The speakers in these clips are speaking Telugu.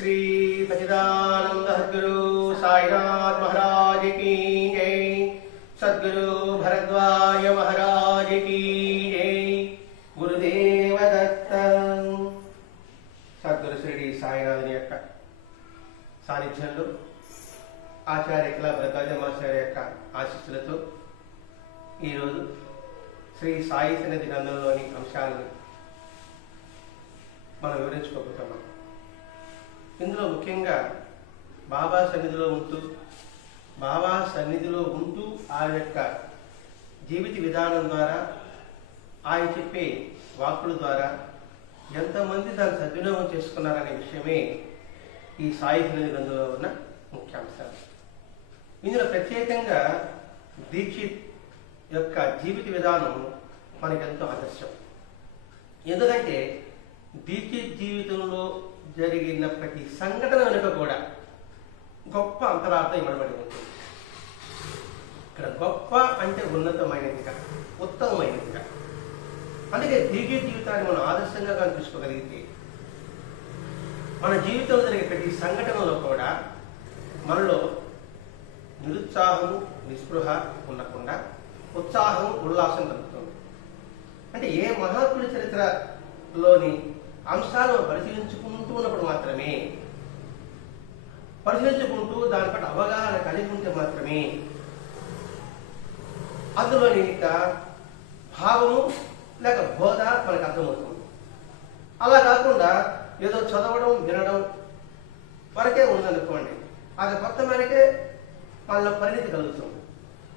श्री सच्चिदानंद सद्गुरु साईनाथ महाराज की जय। सद्गुरु भरद्वाज महाराज की जय। गुरुदेव दत्त। సద్గురు శ్రీ సాయినాథుని యొక్క సాన్నిధ్యంలో ఆచార్య కళా భరద్వాజమాచార్య యొక్క ఆశీస్సులతో ఈరోజు శ్రీ సాయి సన్నిధి గ్రంథంలోని అంశాలను మనం వివరించుకోబోతున్నాం. ఇందులో ముఖ్యంగా బాబా సన్నిధిలో ఉంటూ ఆయన యొక్క జీవిత విధానం ద్వారా ఆయన చెప్పే వాక్కుల ద్వారా ఎంతమంది దాన్ని సద్వినియోగం చేసుకున్నారనే విషయమే ఈ సాయి సన్నిధి గ్రంథంలో ఉన్న ముఖ్యాంశాలు. ఇందులో ప్రత్యేకంగా దీక్షిత్ యొక్క జీవిత విధానం మనకెంతో ఆదర్శం. ఎందుకంటే దీక్షిత్ జీవితంలో జరిగిన ప్రతి సంఘటన వెనుక కూడా గొప్ప అంతరార్థం ఇవ్వబడి ఉంటుంది. ఇక్కడ గొప్ప అంటే ఉన్నతమైనదిగా, ఉత్తమమైనదిగా. అందుకే దీక్షిత్ జీవితాన్ని మనం ఆదర్శంగా కనిపించుకోగలిగితే మన జీవితంలో జరిగే ప్రతి సంఘటనలో కూడా మనలో నిరుత్సాహము, నిస్పృహ ఉండకుండా ఉత్సాహం, ఉల్లాసం కలుగుతుంది. అంటే ఏ మహాత్ముడి చరిత్రలోని అంశాలను పరిశీలించుకుంటూ ఉన్నప్పుడు మాత్రమే, పరిశీలించుకుంటూ దాని పట్ల అవగాహన కలిగి ఉంటే మాత్రమే అందులోని భావము లేక బోధ మనకు అర్థమవుతుంది. అలా కాకుండా ఏదో చదవడం, వినడం వరకే ఉందనుకోండి, అది కొంత మేరకే వాళ్ళ పరిణితి కలుగుతుంది.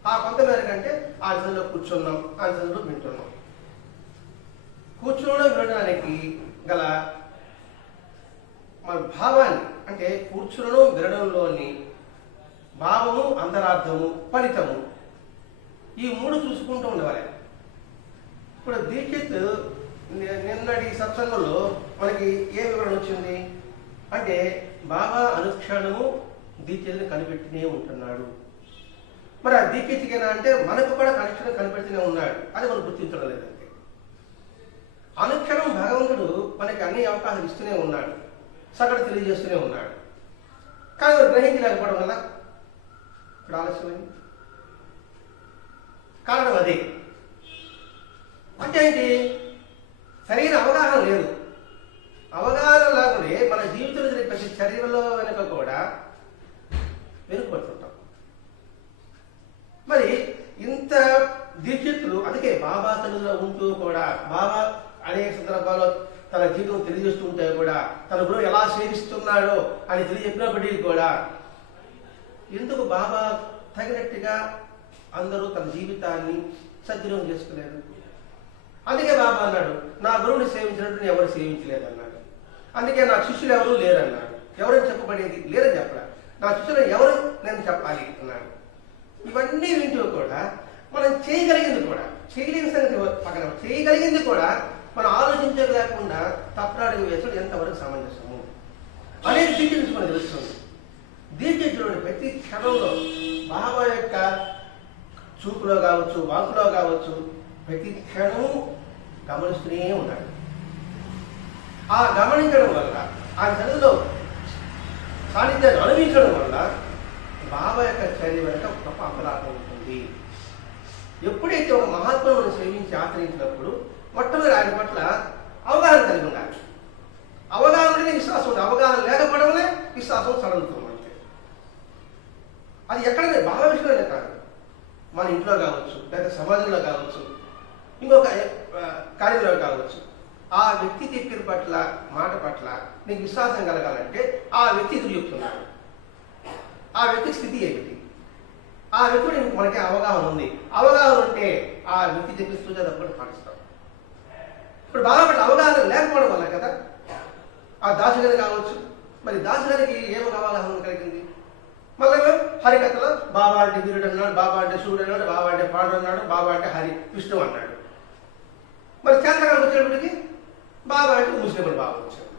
ఆ కొంత మేరకంటే ఆన్సర్లో కూర్చున్నాం, ఆన్సర్లో వింటున్నాం. కూర్చోవడం, వినడానికి గల మన భావాన్ని, అంటే కూర్చునడం, వినడంలోని భావము, అంతరార్థము, ఫలితము, ఈ మూడు చూసుకుంటూ ఉండవాలి. ఇప్పుడు దీక్షిత్ నిన్నటి సత్సంగంలో మనకి ఏ వివరణ వచ్చింది అంటే బాబా అనుక్షణము దీక్షిత్ని కనిపెట్టినే ఉంటున్నాడు. మరి ఆ దీక్షిత్కేనా అంటే మనకు కూడా కనెక్షన్ కనిపెడుతూనే ఉన్నాడు. అది మనం గుర్తించడం లేదంటే అనుక్షణం భగవంతుడు మనకి అన్ని అవకాశాలు ఇస్తూనే ఉన్నాడు, సగటు తెలియజేస్తూనే ఉన్నాడు. కానీ మనం గ్రహించలేకపోవడం వల్ల ఇప్పుడు ఆలస్యమైంది. కారణం అదే. అంటే ఏంటి? సరైన అవగాహన లేదు. అవగాహన లేకపోతే మన జీవితంలో జరిగే ప్రతి చర్యలో వెనుక కూడా వెనుకబడుతుంటాం. మరి ఇంత దీక్షితులు, అందుకే బాబా సన్నిధిలో ఉంటూ కూడా, బాబా అనేక సందర్భాల్లో తన జీవితం తెలియజేస్తూ ఉంటే కూడా, తన గురువు ఎలా సేవిస్తున్నాడో అని తెలియజెప్పినప్పటికీ కూడా ఎందుకు బాబా తగినట్టుగా అందరూ తన జీవితాన్ని సద్వినియోగం చేసుకోలేదు? అందుకే బాబా అన్నాడు, నా గురువుని సేవించినట్టు ఎవరు సేవించలేదు అన్నాడు. అందుకే నా శిష్యులు ఎవరు లేరన్నాడు. ఎవరైనా చెప్పబడేది లేరని చెప్పడా, నా శిష్యులు ఎవరు నేను చెప్పాలి అన్నాడు. ఇవన్నీ వింటూ కూడా మనం చేయగలిగింది కూడా, చేయలేని సంగతి పక్కన, చేయగలిగింది కూడా మనం ఆలోచించలేకుండా తప్పరాడుగు వేసడం ఎంతవరకు సమంజసము అనేది దీక్షించి మనకు తెలుస్తుంది. దీక్షించడం ప్రతి క్షణంలో బాబా యొక్క చూపులో కావచ్చు, వాకులో కావచ్చు, ప్రతి క్షణం గమనిస్తూనే ఉన్నాడు. ఆ గమనించడం వల్ల, ఆ చదువులో సాన్నిధ్యాన్ని అనుభవించడం వల్ల బాబా యొక్క చర్య వెనుక గొప్ప అంతరార్థం ఉంటుంది. ఎప్పుడైతే ఒక మహాత్ములను సేవించి ఆచరించినప్పుడు మొట్టమొదటి ఆయన పట్ల అవగాహన కలిగి ఉండాలి. అవగాహననే విశ్వాసం ఉంది. అవగాహన లేకపోవడమే విశ్వాసం సడలుతుంది. అంతే. అది ఎక్కడైనా బాబా విషయంలోనే కాదు, మన ఇంట్లో కావచ్చు, లేదా సమాజంలో కావచ్చు, ఇంకొక కార్యంలో కావచ్చు. ఆ వ్యక్తి చెప్పిన పట్ల, మాట పట్ల నీకు విశ్వాసం కలగాలంటే ఆ వ్యక్తి ఎదురు చెప్తున్నాడు. ఆ వ్యక్తి స్థితి ఏమిటి? ఆ వ్యక్తి మనకి అవగాహన ఉంది. అవగాహన ఉంటే ఆ వ్యక్తి చెప్పిస్తూ తప్పకుండా పాటిస్తాం. ఇప్పుడు బాబా పట్ల అవగాహన లేకపోవడం వల్ల కదా ఆ దాసుగారి కావచ్చు. మరి దాసుగారికి ఏమో అవగాహన కలిగింది? మళ్ళీ హరికథలో బాబా అంటే వీరుడు అన్నాడు, బాబా అంటే శివుడు అన్నాడు, బాబా అంటే పాడు అన్నాడు, బాబా అంటే హరి విష్ణు అన్నాడు. మరి కేంద్రకాలకు వచ్చేటప్పటికి బాబా అంటే ముస్లింలు బాబా వచ్చాడు.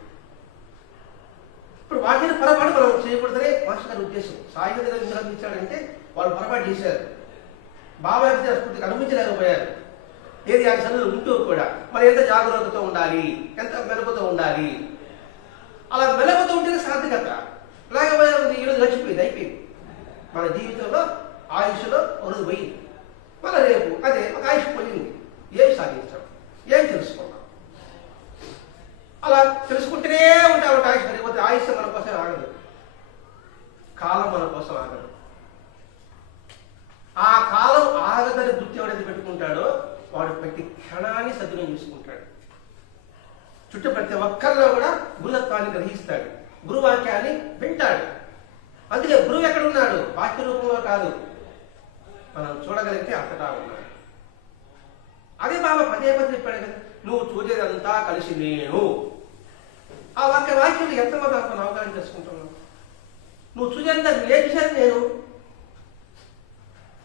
ఇప్పుడు వాటిని పొరపాటు మనం చేయకూడదనే మాస్టర్ గారి ఉద్దేశం. సాయి దగ్గర ఎందుకు ఇచ్చాడంటే వాళ్ళు పొరపాటు చేశారు, బాబా స్ఫూర్తికి అనుమతించలేకపోయారు. ఏది ఆ చదువులు ఉంటూ కూడా మరి ఎంత జాగ్రత్తతో ఉండాలి, ఎంత మెరుగుతో ఉండాలి. అలా మెలకుతూ ఉంటేనే సార్థకత. లేకపోతే ఈరోజు గడిచిపోయింది, అయిపోయింది. మన జీవితంలో ఆయుష్లో ఒకరోజు పోయింది, మళ్ళీ రేపు అదే ఒక ఆయుష్ పోయింది. ఏం సాధించాం, ఏం తెలుసుకున్నాం? అలా తెలుసుకుంటూనే ఉంటామంటే ఆయుష్ లేకపోతే ఆయుష్ మన కోసం ఆగదు, కాలం మన కోసం ఆగదు. ఆ కాలం ఆగదని గుర్తు ఎవడైతే పెట్టుకుంటాడో వాడు ప్రతి క్షణాన్ని సద్వినియోగం చేసుకుంటాడు. చుట్టూ ప్రతి ఒక్కరిలో కూడా గురుతత్వాన్ని గ్రహిస్తాడు, గురువాక్యాన్ని వింటాడు. అందుకే గురువు ఎక్కడ ఉన్నాడు? వాక్య రూపంలో కాదు, మనం చూడగలిగితే అంతటా ఉన్నాడు. అదే బాబా పదే పదే చెప్పాడు కదా, నువ్వు చూసేదంతా కలిసి నేను. ఆ వాక్యం ఎంతమంది అంత అవగాహన చేసుకుంటున్నావు? నువ్వు చూసేంత ఏం చేశాను నేను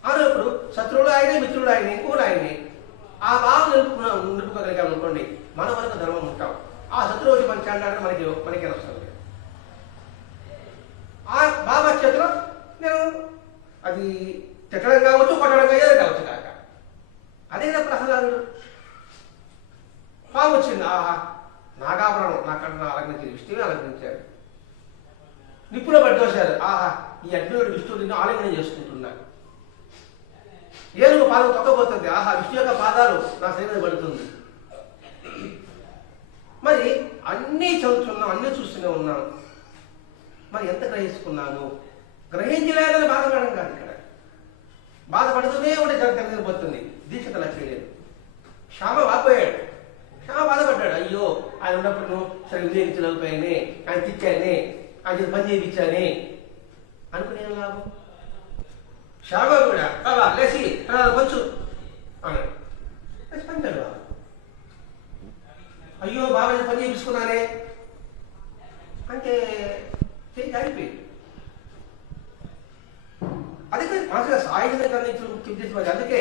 అన్నప్పుడు శత్రువులు ఆయనే, మిత్రుడు ఆయనే, ఇంకోడు ఆయనే. ఆ భావం నిలుపుకోగలిగాం అనుకోండి, మన వరకు ధర్మం ఉంటాం. ఆ శత్రువు వచ్చి మన చెండాడని మనకి నష్టం లేదు. ఆ బాబా చేతిలో నేను అది తిట్టడం కావచ్చు, కొట్టడం ఏదో కావచ్చు కాక. అదే ప్రహ్లాదుడు పాము వచ్చింది, ఆహా నాగాభరణం నాకన్నా అలంకరించి విష్ణువే అలంకరించాడు. నిప్పులో పడ్డోశారు, ఆహా ఈ అగ్నివుడు విష్ణువు నిన్ను ఆలింగనం చేసుకుంటున్నాడు. ఏనుగు పాదం తొక్కబోతుంది, ఆహా విష్ణు యొక్క పాదాలు నా శరీరం పడుతుంది. మరి అన్నీ చదువుతున్నాం, అన్నీ చూస్తూనే ఉన్నాం, మరి ఎంత గ్రహించుకున్నాము? గ్రహించలేదని బాధపడడం కాదు, ఇక్కడ బాధపడుతూనే ఉంటే జరగకపోతుంది. దీక్ష అలా చేయలేదు. శ్యామ వాపోయాడు, శ్యామ బాధపడ్డాడు, అయ్యో ఆయన ఉన్నప్పుడు నువ్వు సరే విజయించలేకపోయానే, ఆయన తిట్టానే, ఆయన చేతి పని చేయించానే అనుకునే లాభం. శ్యామ కూడా బాబా లేచి కొంచెం అన్నాడు, లేచి పంచాడు. బాబా అయ్యో బాబా నేను పని చేయించుకున్నానే అంటే చేయి జారిపోయింది. అందుకే మనసుగా సాయుధంగా అందించడం. అందుకే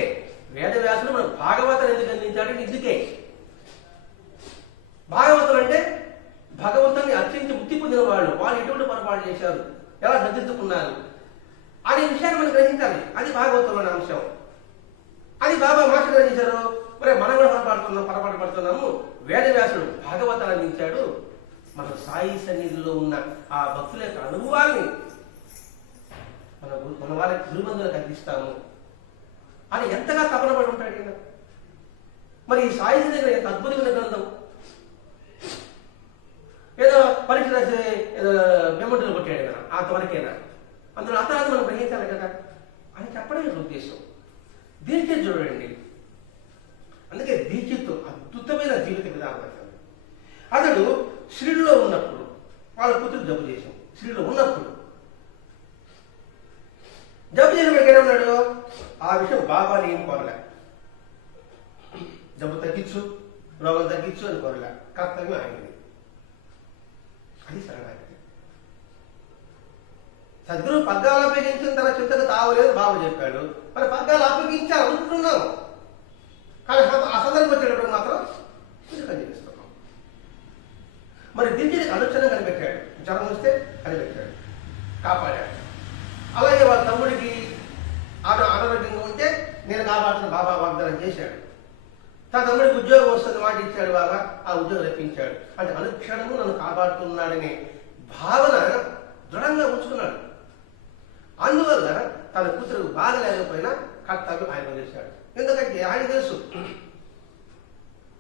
వేదవ్యాసులు మనం భాగవతాన్ని ఎందుకు అందించాడంటే ఇందుకే. భాగవతులు అంటే భగవంతుని అత్యంత ముక్తి పొందిన వాళ్ళు, వాళ్ళు ఎటువంటి పొరపాటు చేశారు, ఎలా సర్దిద్దుకున్నారు అనే విషయాన్ని మనం గ్రహించాలి. అది భాగవతంలోని అంశం. అది బాబా మాస్టర్ గ్రహించారు. మరి మనం కూడా పొరపాటు పడుతున్నాము. వేదవ్యాసుడు భాగవతాన్ని అందించాడు. మన సాయి సన్నిధిలో ఉన్న ఆ భక్తుల యొక్క అనుభవాన్ని మన వాళ్ళకి గురుబంధులకు అందిస్తాము అని ఎంతగా తపన పడి ఉంటాడు ఈయన. మరి ఈ సాయి సన్నిధిలో ఎంత అద్భుతమైన గ్రంథం. ఏదో పరీక్ష రాసి ఏదో మెమంటలు కొట్టాడు కదా, అంతవరకేనా? అందులో అతను మనం గ్రహించాలి కదా అని చెప్పడమే ఉద్దేశం. దీనికే చూడండి. అందుకే దీక్షిత్ అద్భుతమైన జీవిత విధానం. అతడు షిరిడిలో ఉన్నప్పుడు వాళ్ళ కూతురు జబ్బు చేశాం. షిరిడిలో ఉన్నప్పుడు జబ్బు చేసిన వాడికి ఏమన్నాడు? ఆ విషయం బాబాని ఏం కోరలే, జబ్బు తగ్గించు, రోగం తగ్గించు అని కోరలే. కర్తవ్యం ఆయనది. అది శరణాగతి. సద్గురు పగ్గాలు అప్పగించిన తన చింతకు తావలేదు బాబు చెప్పాడు. మరి పగ్గాలు అప్పగించాలి అనుకుంటున్నాం, కానీ ఆ సందర్భం వచ్చేటప్పుడు మాత్రం కనిపిస్తున్నాం. మరి దీనికి అనుక్షణం కనిపెట్టాడు. జ్వరం వస్తే కనిపెట్టాడు, కాపాడాడు. అలాగే వాళ్ళ తమ్ముడికి అనారోగ్యంగా ఉంటే నేను కాపాడుతున్న బాబా వాగ్దానం చేశాడు. తన తమ్ముడికి ఉద్యోగం వస్తుంది మాట ఇచ్చాడు బాబా, ఆ ఉద్యోగం రప్పించాడు. అంటే అనుక్షణము నన్ను కాపాడుతున్నాడనే భావన దృఢంగా ఉంచుకున్నాడు. అందువల్ల తన కూతురు బాగలేకపోయినా కర్తవ్యం ఆయన చేశాడు. ఎందుకంటే ఆయన తెలుసు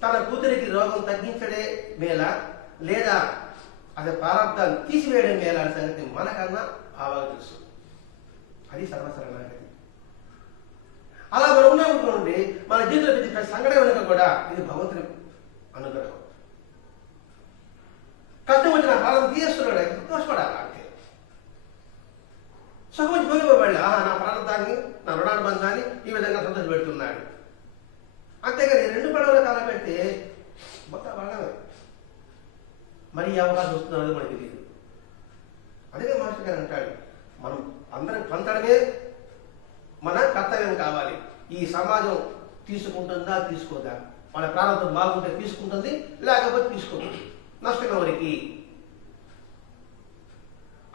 తన కూతురికి రోగం తగ్గించడే మేలా లేదా అది ప్రారంభాన్ని తీసివేయడం మేలా అనే సంగతి మనకన్నా బాగా తెలుసు. అది సర్వసరళమైనది. అలా మనం ఉన్నామనుకోండి, మన జీవితంలో ప్రతి సంఘటన వెనుక కూడా ఇది భగవంతుని అనుగ్రహం. కష్టం వచ్చిన కాలం తీస్తున్నాడు, దోషపడాలి అంతే. సుఖం పోయిపోయాడు, ఆహా నా ప్రారంభాన్ని నా రుణానుబంధాన్ని ఈ విధంగా సంతోష పెడుతున్నాడు. అంతేగాని రెండు పడవల కాలం పెడితే మొత్తం పడగలదు. మరి ఈ అవకాశం వస్తుందో మనకి తెలియదు. అదే మాస్టర్ గారు అంటాడు, మనం అందరం పంచడమే మన కర్తవ్యం కావాలి. ఈ సమాజం తీసుకుంటుందా తీసుకోదా, వాళ్ళ ప్రారంభం బాగుంటే తీసుకుంటుంది, లేకపోతే తీసుకోవచ్చు. నష్టం ఎవరికి?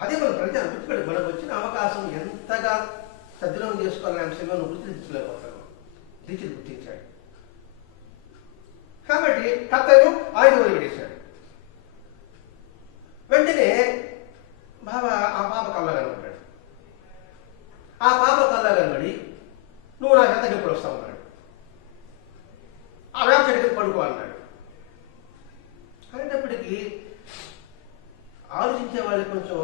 అదే మనం ప్రజలు గుర్తుపెట్టి మనకు వచ్చిన అవకాశం ఎంతగా సద్వినియోగం చేసుకోవాలనే అంశంగా నువ్వు గుర్తించలేకపోతాను. దీక్షలు గుర్తించాడు కాబట్టి కర్తవ్యం ఆయన వదిలిపెట్టేశాడు. పడుకో అన్నాడు. అనేటప్పటికీ ఆలోచించే వాళ్ళకి కొంచెం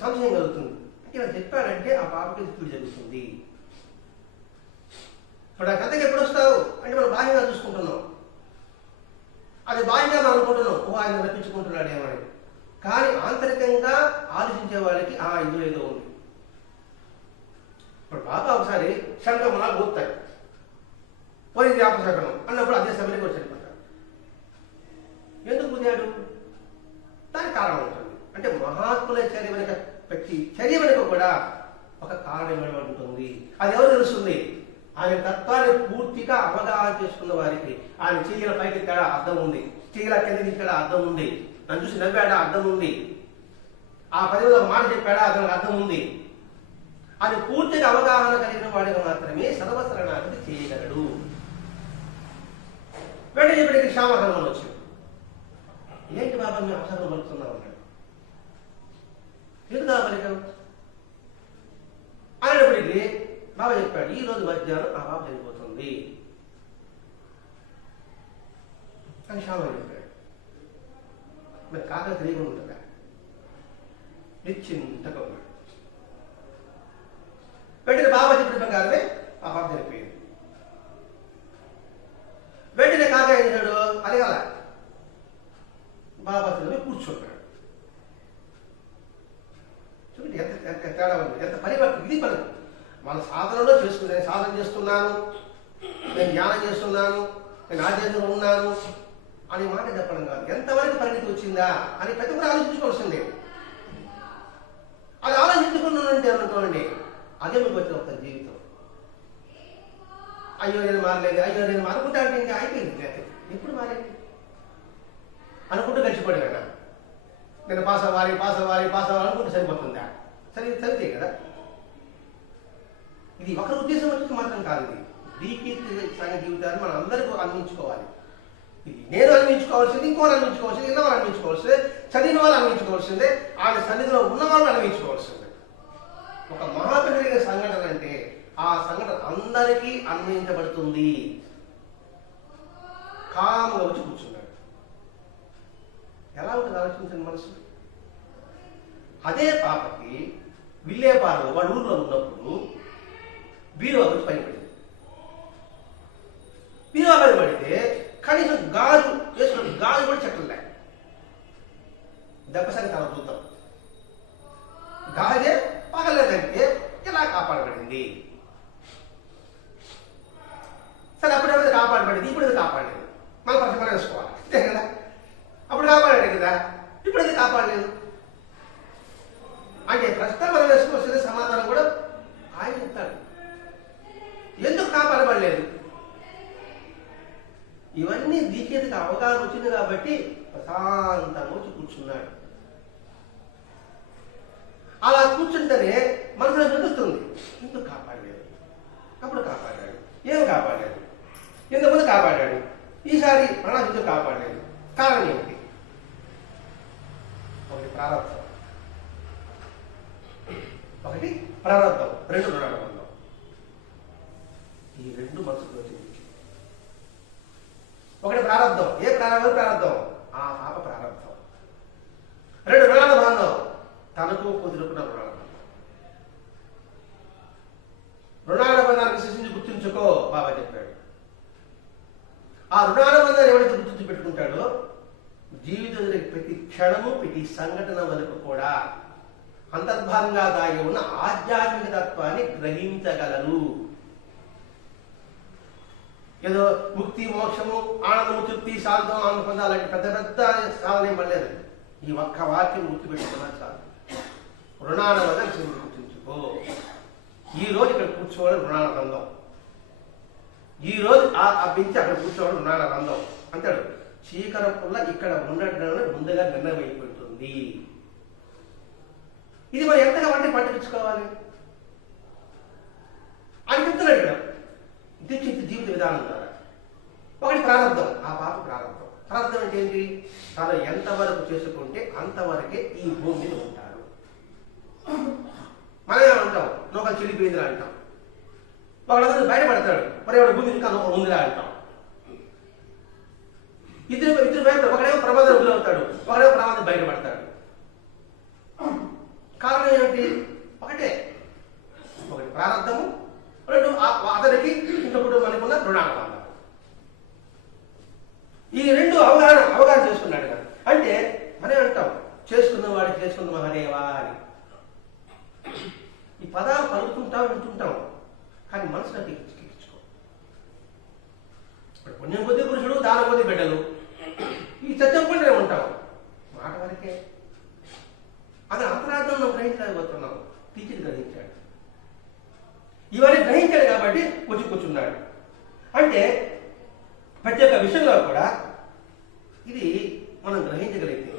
సంశయం కలుగుతుంది. అంటే ఇలా చెప్పాడంటే ఆ పాపకి ఇప్పుడు జరుగుతుంది. ఇప్పుడు ఆ కథకి ఎప్పుడు వస్తావు అంటే మనం బాహ్యంగా చూసుకుంటున్నాం, అది బాహ్యంగా మనం అనుకుంటున్నాం, ఆయన రప్పించుకుంటున్నాడేమో అని. కానీ ఆంతరికంగా ఆలోచించే వాళ్ళకి ఇందులో ఏదో ఉంది. ఇప్పుడు బాబా ఒకసారి శంఖంలా ఊపుతాడు, పోయింది అపశకనం అన్నప్పుడు అదే సమయానికి వచ్చి చనిపోతాడు. ఎందుకు ఊదాడు? దానికి కారణం ఉంటుంది. అంటే మహాత్ముల చర్య వెనుక ప్రతి చర్య వెనుక కూడా ఒక కారణం ఉంటుంది. అది ఎవరు తెలుస్తుంది? ఆయన తత్వాన్ని పూర్తిగా అవగాహన చేసుకున్న వారికి. ఆయన చెయ్యల పైకి ఎత్తాడా అర్థం ఉంది, చెయ్యల కిందకి ఇచ్చాడా అర్థం ఉంది, నన్ను చూసి నవ్వాడా అర్థం ఉంది, ఆ పదిలో ఒక మాట చెప్పాడా అతనికి అర్థం ఉంది. అది పూర్తిగా అవగాహన కలిగిన వాడిగా మాత్రమే సర్వశరణాగతి చేయగలడు. వెంటనే ఇప్పటికి శ్యామకర్మం వచ్చింది. ఏంటి బాబా మేము అవసరం పలుకుతున్నాం అన్నాడు. ఎందుకు పలికాం అనేటప్పటికీ బాబా చెప్పాడు, ఈ రోజు మధ్యాహ్నం ఆ బాబు చనిపోతుంది అని శ్యామ చెప్పాడు. మరి కాక తెలియకుండా ఉంటుందా? నిశ్చింతగా ఉన్నాడు. వెంటనే బాబా చెప్పిన ప్రకారమే ఆ బాబు చనిపోయింది. వెంటనే కాక ఏం చేశాడు? అడగాల బాబా కూర్చుంటాడు. చూడండి ఎంత తేడా ఉంది, ఎంత పరివర్తన. ఇది పని మన సాధనలో చేసుకుని, నేను సాధన చేస్తున్నాను, నేను ధ్యానం చేస్తున్నాను, నేను ఆధ్యాత్మికంలో ఉన్నాను అనే మాట చెప్పడం కాదు. ఎంతవరకు పరిణితి వచ్చిందా అని ప్రతి ఒక్కరు ఆలోచించుకోవాల్సిందే. అది ఆలోచించుకున్నానంటే అనుకోండి, అదే మీకు వచ్చిన ఒక జీవితం. అయ్యో నేను మారలేదు, అయ్యో నేను అనుకుంటా అంటే ఇంకా అయిపోయింది. ఎప్పుడు మారేది అనుకుంటూ గడిచిపోయాడు. నేను పాస్ అవ్వాలి అనుకుంటూ సరిపోతుందా? సరితే కదా. ఇది ఒకరి ఉద్దేశం వచ్చి మాత్రం కాదు. ఇది డీకీర్తి సంఘ జీవితాన్ని మనం అందరికీ అందించుకోవాలి. ఇది నేను అనిపించుకోవాల్సింది, ఇంకోరు అనిపించుకోవాల్సింది, ఇన్నవాళ్ళు అనిపించుకోవాల్సిందే, చదివిన వాళ్ళు అనిపించుకోవాల్సిందే, ఆయన సన్నిధిలో ఉన్న వాళ్ళు అనిపించుకోవాల్సిందే. ఒక మహాత్మ జరిగిన సంఘటన అంటే ఆ సంఘటన అందరికీ అన్వయించబడుతుంది. కామ్గా వచ్చి కూర్చున్నాడు. ఎలా ఉంటుంది ఆలోచించండి మనసు. అదే పాపకి విల్లేపాలలో వాడు ఊర్లో ఉన్నప్పుడు బీరువా వచ్చి పైన పడింది. బీరువా పైన పడితే కనీసం గాజు వేసుకున్న గాజు కూడా చెక్కలే. దెబ్బసరి తన చూద్దాం, గాజే పగలేదంటే ఎలా కాపాడబడింది? సరే అప్పుడేమైనా కాపాడబడింది, ఇప్పుడు ఇది కాపాడలేదు, మన పరిస్థితి వేసుకోవాలి అంతే కదా. అప్పుడు కాపాడాడు కదా, ఇప్పుడు అది కాపాడలేదు అంటే ప్రస్తుతం మనం వేసుకోవాల్సిన సమాధానం కూడా ఆయన చెప్తాడు. ఎందుకు కాపాడబడలేదు? ఇవన్నీ దీక్షితకి అవగాహన వచ్చింది కాబట్టి ప్రశాంతంగా వచ్చి కూర్చున్నాడు. అలా కూర్చుంటేనే మనసులో తెలుస్తుంది, ఎందుకు కాపాడలేదు, అప్పుడు కాపాడాడు, ఏం కాపాడాడు, ఎంతమంది కాపాడాడు, ఈసారి ప్రాణాలు ఎందుకు కాపాడలేదు, కారణం ఏమిటి? ఒకటి ప్రారంభం, ఒకటి ప్రారంభం, రెండు రుణానుబంధం. ఈ రెండు మనసులో వచ్చింది. ఒకటి ప్రారంభం, ఏ ప్రారంభం? ఆ పాప ప్రారంభం. రెండు రుణానుబంధం, తనకు కుదురుకున్న రుణానుబంధం. రుణానుబంధాన్ని విశ్వసించి గుర్తుంచుకో బాబా చెప్పాడు. ఆ రుణానుబంధాన్ని ఎవరైతే గుర్తుంచి పెట్టుకుంటాడో జీవితంలో ప్రతి క్షణము ప్రతి సంఘటన వరకు కూడా అంతర్భాగంగా దాగి ఉన్న ఆధ్యాత్మిక తత్వాన్ని గ్రహించగలరు. ఏదో ముక్తి, మోక్షము, ఆనందము, తృప్తి, శాంతం, ఆనందం పొందాలంటే పెద్ద పెద్ద సాధన ఏం పడలేదు. ఈ ఒక్క వాక్యం గుర్తుపెట్టుకున్నా చాలు. రుణానుబంధం గుర్తుంచుకో. ఈ రోజు ఇక్కడ కూర్చోవడం రుణానుబంధం, ఈ రోజు అబ్బించి అక్కడ కూర్చోవడం రుణానుబంధం అంటాడు. చీకరం వల్ల ఇక్కడ ఉండడం ముందుగా నిర్ణయం అయిపోతుంది. ఇది మనం ఎంతగా వంటి పట్టించుకోవాలి అని చెప్తున్నాడు ఇక్కడ. దీక్షిత జీవిత విధానం ద్వారా ఒకటి ప్రారంభం, ఆ పాప ప్రారంభం. ప్రారంభం అంటే ఏంటి? తను ఎంతవరకు చేసుకుంటే అంతవరకే ఈ భూమి మీద ఉంటారు. మనమే అంటాం నూకలు చెల్లిపోయిందిరా అంటాం, వాళ్ళందరూ బయటపడతాడు, మరి ఎవడు భూమి ఇంకా ఉందిరా అంటాం. ఇద్దరు బయట ఒకడేమో ప్రమాదం గురవుతాడు, ఒకడేమో ప్రమాదం బయటపడతాడు. కారణం ఏమిటి? ఒకటే, ఒకటి ప్రారంభము, రెండు అతనికి ఇంకొకటి మనకు ఉన్న రుణానుబంధం. ఈ రెండు అవగాహన చేసుకున్నాడు కదా. అంటే మనే అంటాం చేసుకున్న వాడికి చేసుకున్న హరేవా అని. ఈ పదాలు పలుకుతుంటాం, వింటుంటాం, కానీ మనసులో ఎక్కించుకో. ఇప్పుడు పుణ్యం కొద్ది పురుషుడు, దానం కొద్ది బిడ్డలు, ఈ సత్యం కూడా ఉంటాం, మాట వరకే. అతను అంతరార్థం మనం గ్రహించలేకపోతున్నాం. టీచర్ గ్రహించాడు, ఇవన్నీ గ్రహించాడు కాబట్టి వచ్చి కూర్చున్నాడు. అంటే ప్రతి ఒక్క విషయంలో కూడా ఇది మనం గ్రహించగలిగితే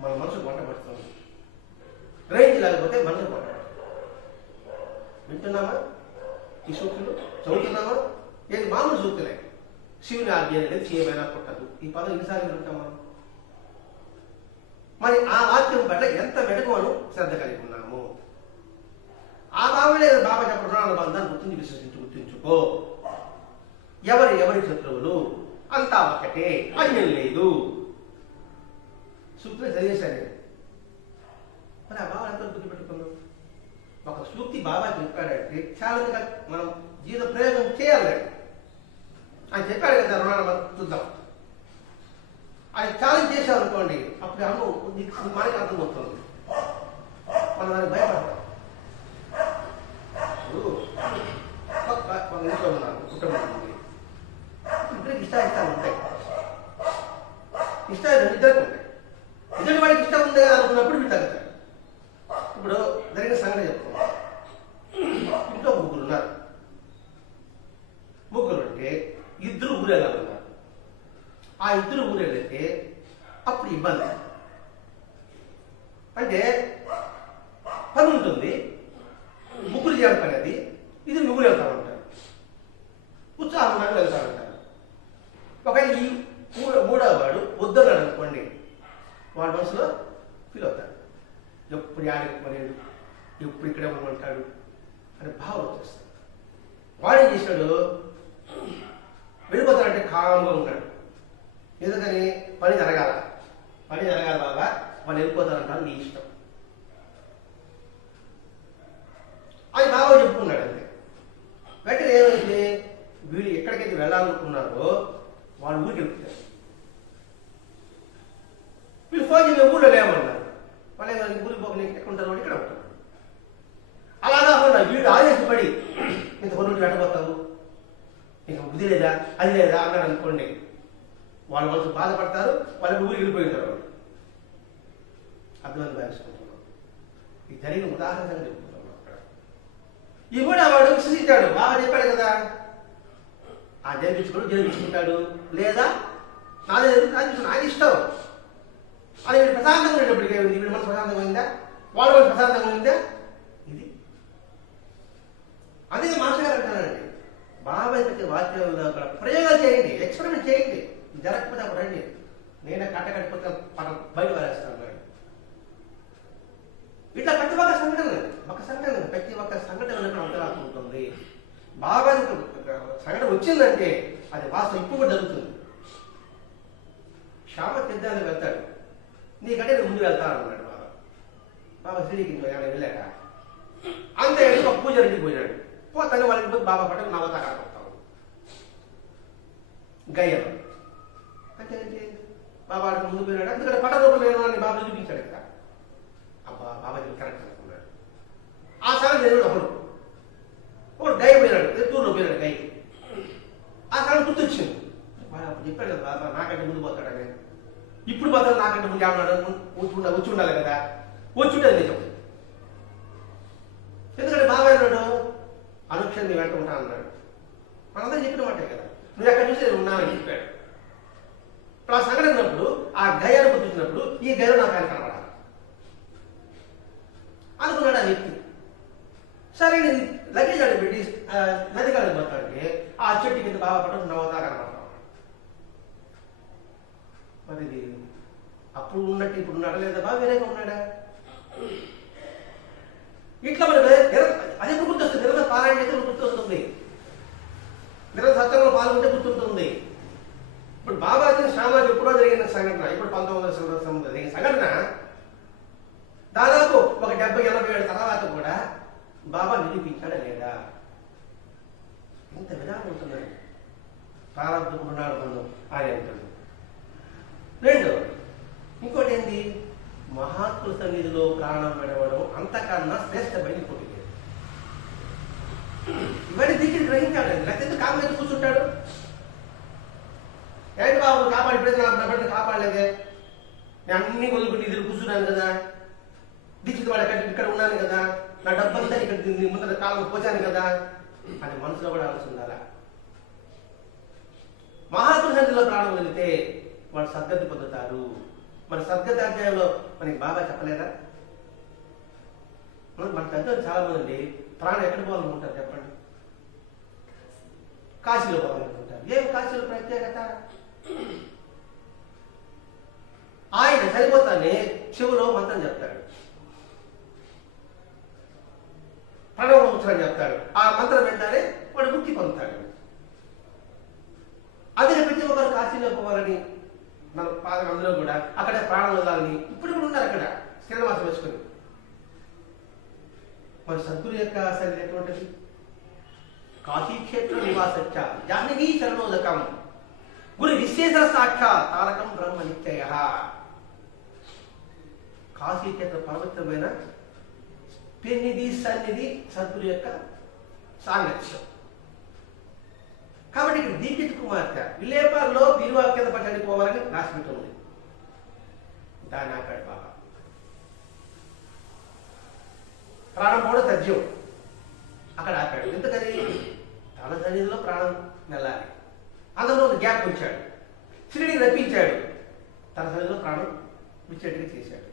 మన మనసు వంటపడుతుంది. గ్రహించలేకపోతే మనసు వంటపడుతుంది. వింటున్నామా ఈ సూక్తులు? చదువుతున్నామా? ఏది మామూలు సూక్తులే. శివుని ఆజ్ఞ అనేది చేయమైనా పుట్టదు. ఈ పదం ఎన్నిసార్లు వింటాం మనం? మరి ఆ వాక్యం పట్ల ఎంత మెడకు మనం శ్రద్ధ కలిగి ఉన్నాము? ఆ భావనే బాబా చెప్పడం బంధాన్ని గుర్తించుకో. ఎవరి శత్రువులు అంతా ఒక్కటే, అన్యం లేదు. సూక్తులు చదివేశాను. మరి ఆ భావాలు ఎంతో గుర్తుపెట్టుకున్నాం. ఒక సూక్తి బాబా చెప్పాడంటే చాలా మనం జీవిత ప్రయోగం చేయాలి. ఆయన చెప్పాడు కదా, రుణాలు చూద్దాం. ఆయన ఛాలెంజ్ చేశారు అనుకోండి, అప్పుడు మనకి అర్థమవుతుంది. మనం దానికి భయపడతాం. ఒక ఇంట్లో ఉన్నాను, కుటుంబం ఉంది, ఇద్దరికి ఇష్టాలు ఉంటాయి. ఇష్టాలు ఇద్దరికి ఉంటాయి. ఇద్దరు వాడికి ఇష్టం ఉంది కదా అనుకున్నప్పుడు వీళ్ళు తగ్గుతారు. ఇప్పుడు జరిగిన సంగతి చెప్తున్నాను. ఇంట్లో ముగ్గురు ఉన్నారు. ముగ్గురు అంటే ఇద్దరు ఊరేగాలన్నారు. ఆ ఇద్దరు ఊరేగితే అప్పుడు ఇబ్బంది. అంటే పని ఉంటుంది, ముగ్గురు చేయాలి పని. అది ఇది ముగ్గురు వెళ్తా ఉంటారు, ఉత్సాహంగా వెళ్తా ఉంటారు. ఒకవేళ ఈ మూడవ వాడు వద్దన్నాడు అనుకోండి, వాడి మనసులో ఫీల్ అవుతాడు. ఎప్పుడు ఆడికి పనేడు, ఎప్పుడు ఇక్కడే ఉంటాడు అనే భావం వచ్చేస్తాడు. వాడు ఏం చేశాడు? వెళ్ళిపోతాడంటే కామ్గా ఉన్నాడు. ఎందుకని? పని జరగాల బాగా, వాళ్ళు వెళ్ళిపోతారంటారు, నీ ఇష్టం అని బాగా చెప్పుకున్నాడు. అంతే. వెంటనే ఏమైంది? వీళ్ళు ఎక్కడికైతే వెళ్ళాలనుకున్నారో వాళ్ళు ఊరికి వెళ్తారు. వీళ్ళు ఫోన్ చేసి ఊళ్ళో లేమన్నారు. వాళ్ళు ఊరికి పోక నీకు ఎక్కడ ఉంటారు? వాళ్ళు ఇక్కడ ఉంటారు. అలా కాకుండా వీడు ఆదేశపడి ఇంత కొన్ని వెళ్ళబోతావు, నీకు బుద్ధి లేదా, అది లేదా అన్నాడు అనుకోండి, వాళ్ళ మనసు బాధపడతారు. వాళ్ళకి ఊరికి వెళ్ళిపోయి ఉంటారు. వాళ్ళు అర్థమైంది భావించుకుంటున్నాం. ఇది జరిగిన ఉదాహరణ చెప్పుకుంటున్నాం. అక్కడ ఈ కూడా వాడు విశ్వసించాడు. బాగా చెప్పాడు కదా, ఆ జరిపించుకుంటాడు, లేదా నాదే ఆయన ఇష్టం. అది వీడు ప్రశాంతంగా ఉండేటప్పటికే ఉంది. వీడి మనసు ప్రశాంతంగా ఉందా, వాళ్ళ మనసు ప్రశాంతంగా ఉందా? ఇది అదే మాస్టర్ గారు అంటారండి. బాబాయ్ ప్రతి వాక్యంలో అక్కడ ప్రయోగాలు చేయండి, ఎక్స్పెరిమెంట్ చేయండి. జరగకపోతే అప్పుడు రండి, నేనే కట్టకపోతే బయట వారేస్తాను. ఇట్లా ప్రతి ఒక్క సంఘటన అంతరాత్మ ఉంటుంది. బాబాయ్ సంఘటన వచ్చిందంటే అది వాస్తవం ఇప్పుడు కూడా జరుగుతుంది. శ్యామ పెద్దాన్ని వెళ్తాడు, నీకంటే నేను ముందు వెళ్తాను అన్నాడు బాబా. శ్రీకి వెళ్ళాక అంతే ఒక పూజ ఇంటికి పోయినాడు. పోతాను వాళ్ళ ఇంటికి బాబా పట్ల నవతాగా పోతాను. గయ్యం అంటే బాబా ముందు పోయినాడు. అందుకని పట్ట రూపం లేని బాబా చూపించాడు కదా. అబ్బా బాబా కరెక్ట్ అనుకున్నాడు. ఆ సార్ దేవుడు ఒకడు గై పోయినాడు, తూరులో పోయినాడు గై. ఆ సార్ గుర్తొచ్చింది. చెప్పాడు కదా బాబా నాకంటే ముందు పోతాడని. ఇప్పుడు పోతాడు నాకంటే ముందు ఏమన్నాడు? వచ్చి ఉండాలి కదా, వచ్చి ఉండేది నిజం. ఎందుకంటే బాబా అన్నాడు అనుక్షణం నీ వెంట ఉంటా అన్నాడు. మనందరూ చెప్పిన మాటే కదా, నువ్వు ఎక్కడ చూసి నేను ఉన్నానని చెప్పాడు. ఇప్పుడు ఆ సంఘటన ఉన్నప్పుడు ఆ గయాన్ని గుర్తించినప్పుడు ఈ గయం నాకు ఆయన కనపడాలి అనుకున్నాడు ఆ వ్యక్తి. సరే నేను లగేజ్ అని పెట్టి నది కాడికి పోతాడంటే ఆ చెట్టు కింద బాగా పట్టు నవ్వుతా కనపడతాం. మరి ఇది అప్పుడు ఉన్నట్టు ఇప్పుడు ఉన్నాడా లేదా బాగా వేరేగా ఉన్నాడా? ఇట్లా మనకు అదే గుర్తొస్తుంది. నిరంతరం పారాయణ చేస్తే గుర్తొస్తుంది, నిరంతరం సత్సంగంలో పాల్గొంటే గుర్తుంటుంది. గ్రామానికి ఎప్పుడో జరిగిన సంఘటన, ఇప్పుడు 1900 జరిగిన సంఘటన. దాదాపు ఒక 70-80 ఏళ్ళ తర్వాత కూడా బాబా నిరూపించాడా లేదా? ఇంత విధానం ఉంటున్నాడు. ప్రారంభకున్నాడు మనం ఆయన అంటాడు. రెండు, ఇంకోటి ఏంటి, మహాత్ముల సన్నిధిలో ప్రాణం విడవడం అంతకన్నా శ్రేష్టమైన ఇంకోటి లేదు. ఇవన్నీ దీక్షని గ్రహించాడు. లేకపోతే కాలం మీద కూర్చుంటాడు. ఏంటి బాబు కాపాడి నా బిడ్డను కాపాడలేదే, నేను అన్ని వదులుకుని ఇద్దరు కూర్చున్నాను కదా, దీక్షిత వాడు ఇక్కడ ఉన్నాను కదా, నా డబ్బంతా ఇక్కడ ముందర కాలం పోచాను కదా అని మనసులో కూడా ఆలోచన ఉండాలా? మహాత్ముల సన్నిధిలో ప్రాణం వదిలితే వాళ్ళు సద్గతి పొందుతారు. మన సద్గతి అధ్యాయంలో మనకి బాబా చెప్పలేదా? మన పెద్దలు చాలా మంది ప్రాణం ఎక్కడ పోవాలనుకుంటారు చెప్పండి? కాశీలో పోవాలనుకుంటారు. ఏం కాశీలో ప్రత్యేకత? ఆయన చనిపోతానే చెవులో మంత్రం చెప్తాడు, ప్రణవ మంత్రం చెప్తాడు. ఆ మంత్రం వెంటనే వాడు ముక్తి పొందుతాడు. అదే ప్రతి ఒక్కరు కాశీలో పోవాలని మన పాదం అందరూ కూడా అక్కడే ప్రాణం వదలాలని ఇప్పుడు కూడా ఉన్నారు అక్కడ శ్రీనివాసం వేసుకొని. మరి సద్గురు యొక్క శైలి ఎటువంటిది? కాశీక్షేత్ర నివాసచ్చ జాహ్నవీ చరణోదకం గురు విశేష సాక్షాత్ తారకం బ్రహ్మ నిత్యయ. కాశీక్షేత్ర పవిత్రమైన పెన్నిధి సన్నిధి సద్గురు యొక్క సాంగత్యం. కాబట్టి ఇక్కడ దీక్షిత్ కుమార్తె విలేపాల్లో బీరువా కింద పట్టడిపోవాలని రాసిపెట్టి ఉంది. దాన్ని ఆపాడు బాబా. ప్రాణం పోవడం తథ్యం, అక్కడ ఆపాడు. ఎందుకని? తన సన్నిధిలో ప్రాణం వెళ్ళాలి. అందులో ఒక గ్యాప్ ఉంచాడు. శివుడిని రప్పించాడు, తన సన్నిధిలో ప్రాణం విచ్చేట్టుగా చేశాడు.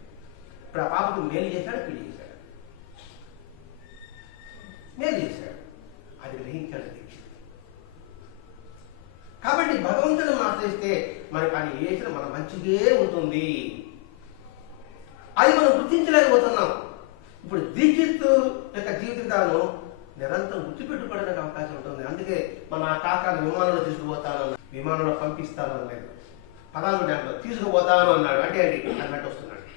ఇప్పుడు ఆ పాపకు మేలు చేశాడు, పెళ్లి చేశాడు, మేలు చేశాడు. అది గ్రహించాడు దీక్ష. కాబట్టి భగవంతుని ఆశ్రయిస్తే మనకి ఆయన చేసిన మన మంచిగా ఉంటుంది. అది మనం గుర్తించలేకపోతున్నాం. ఇప్పుడు దీక్షిత్ యొక్క జీవితాలను నిరంతరం గుర్తుపెట్టుకోవడానికి అవకాశం ఉంటుంది. అందుకే మన ఆ కాకాన్ని విమానంలో తీసుకుపోతాను, విమానంలో పంపిస్తాను అన్నాడు. పదాలు దాంట్లో తీసుకుపోతాను అన్నాడు. అంటే అది అన్నట్టు వస్తున్నాడు.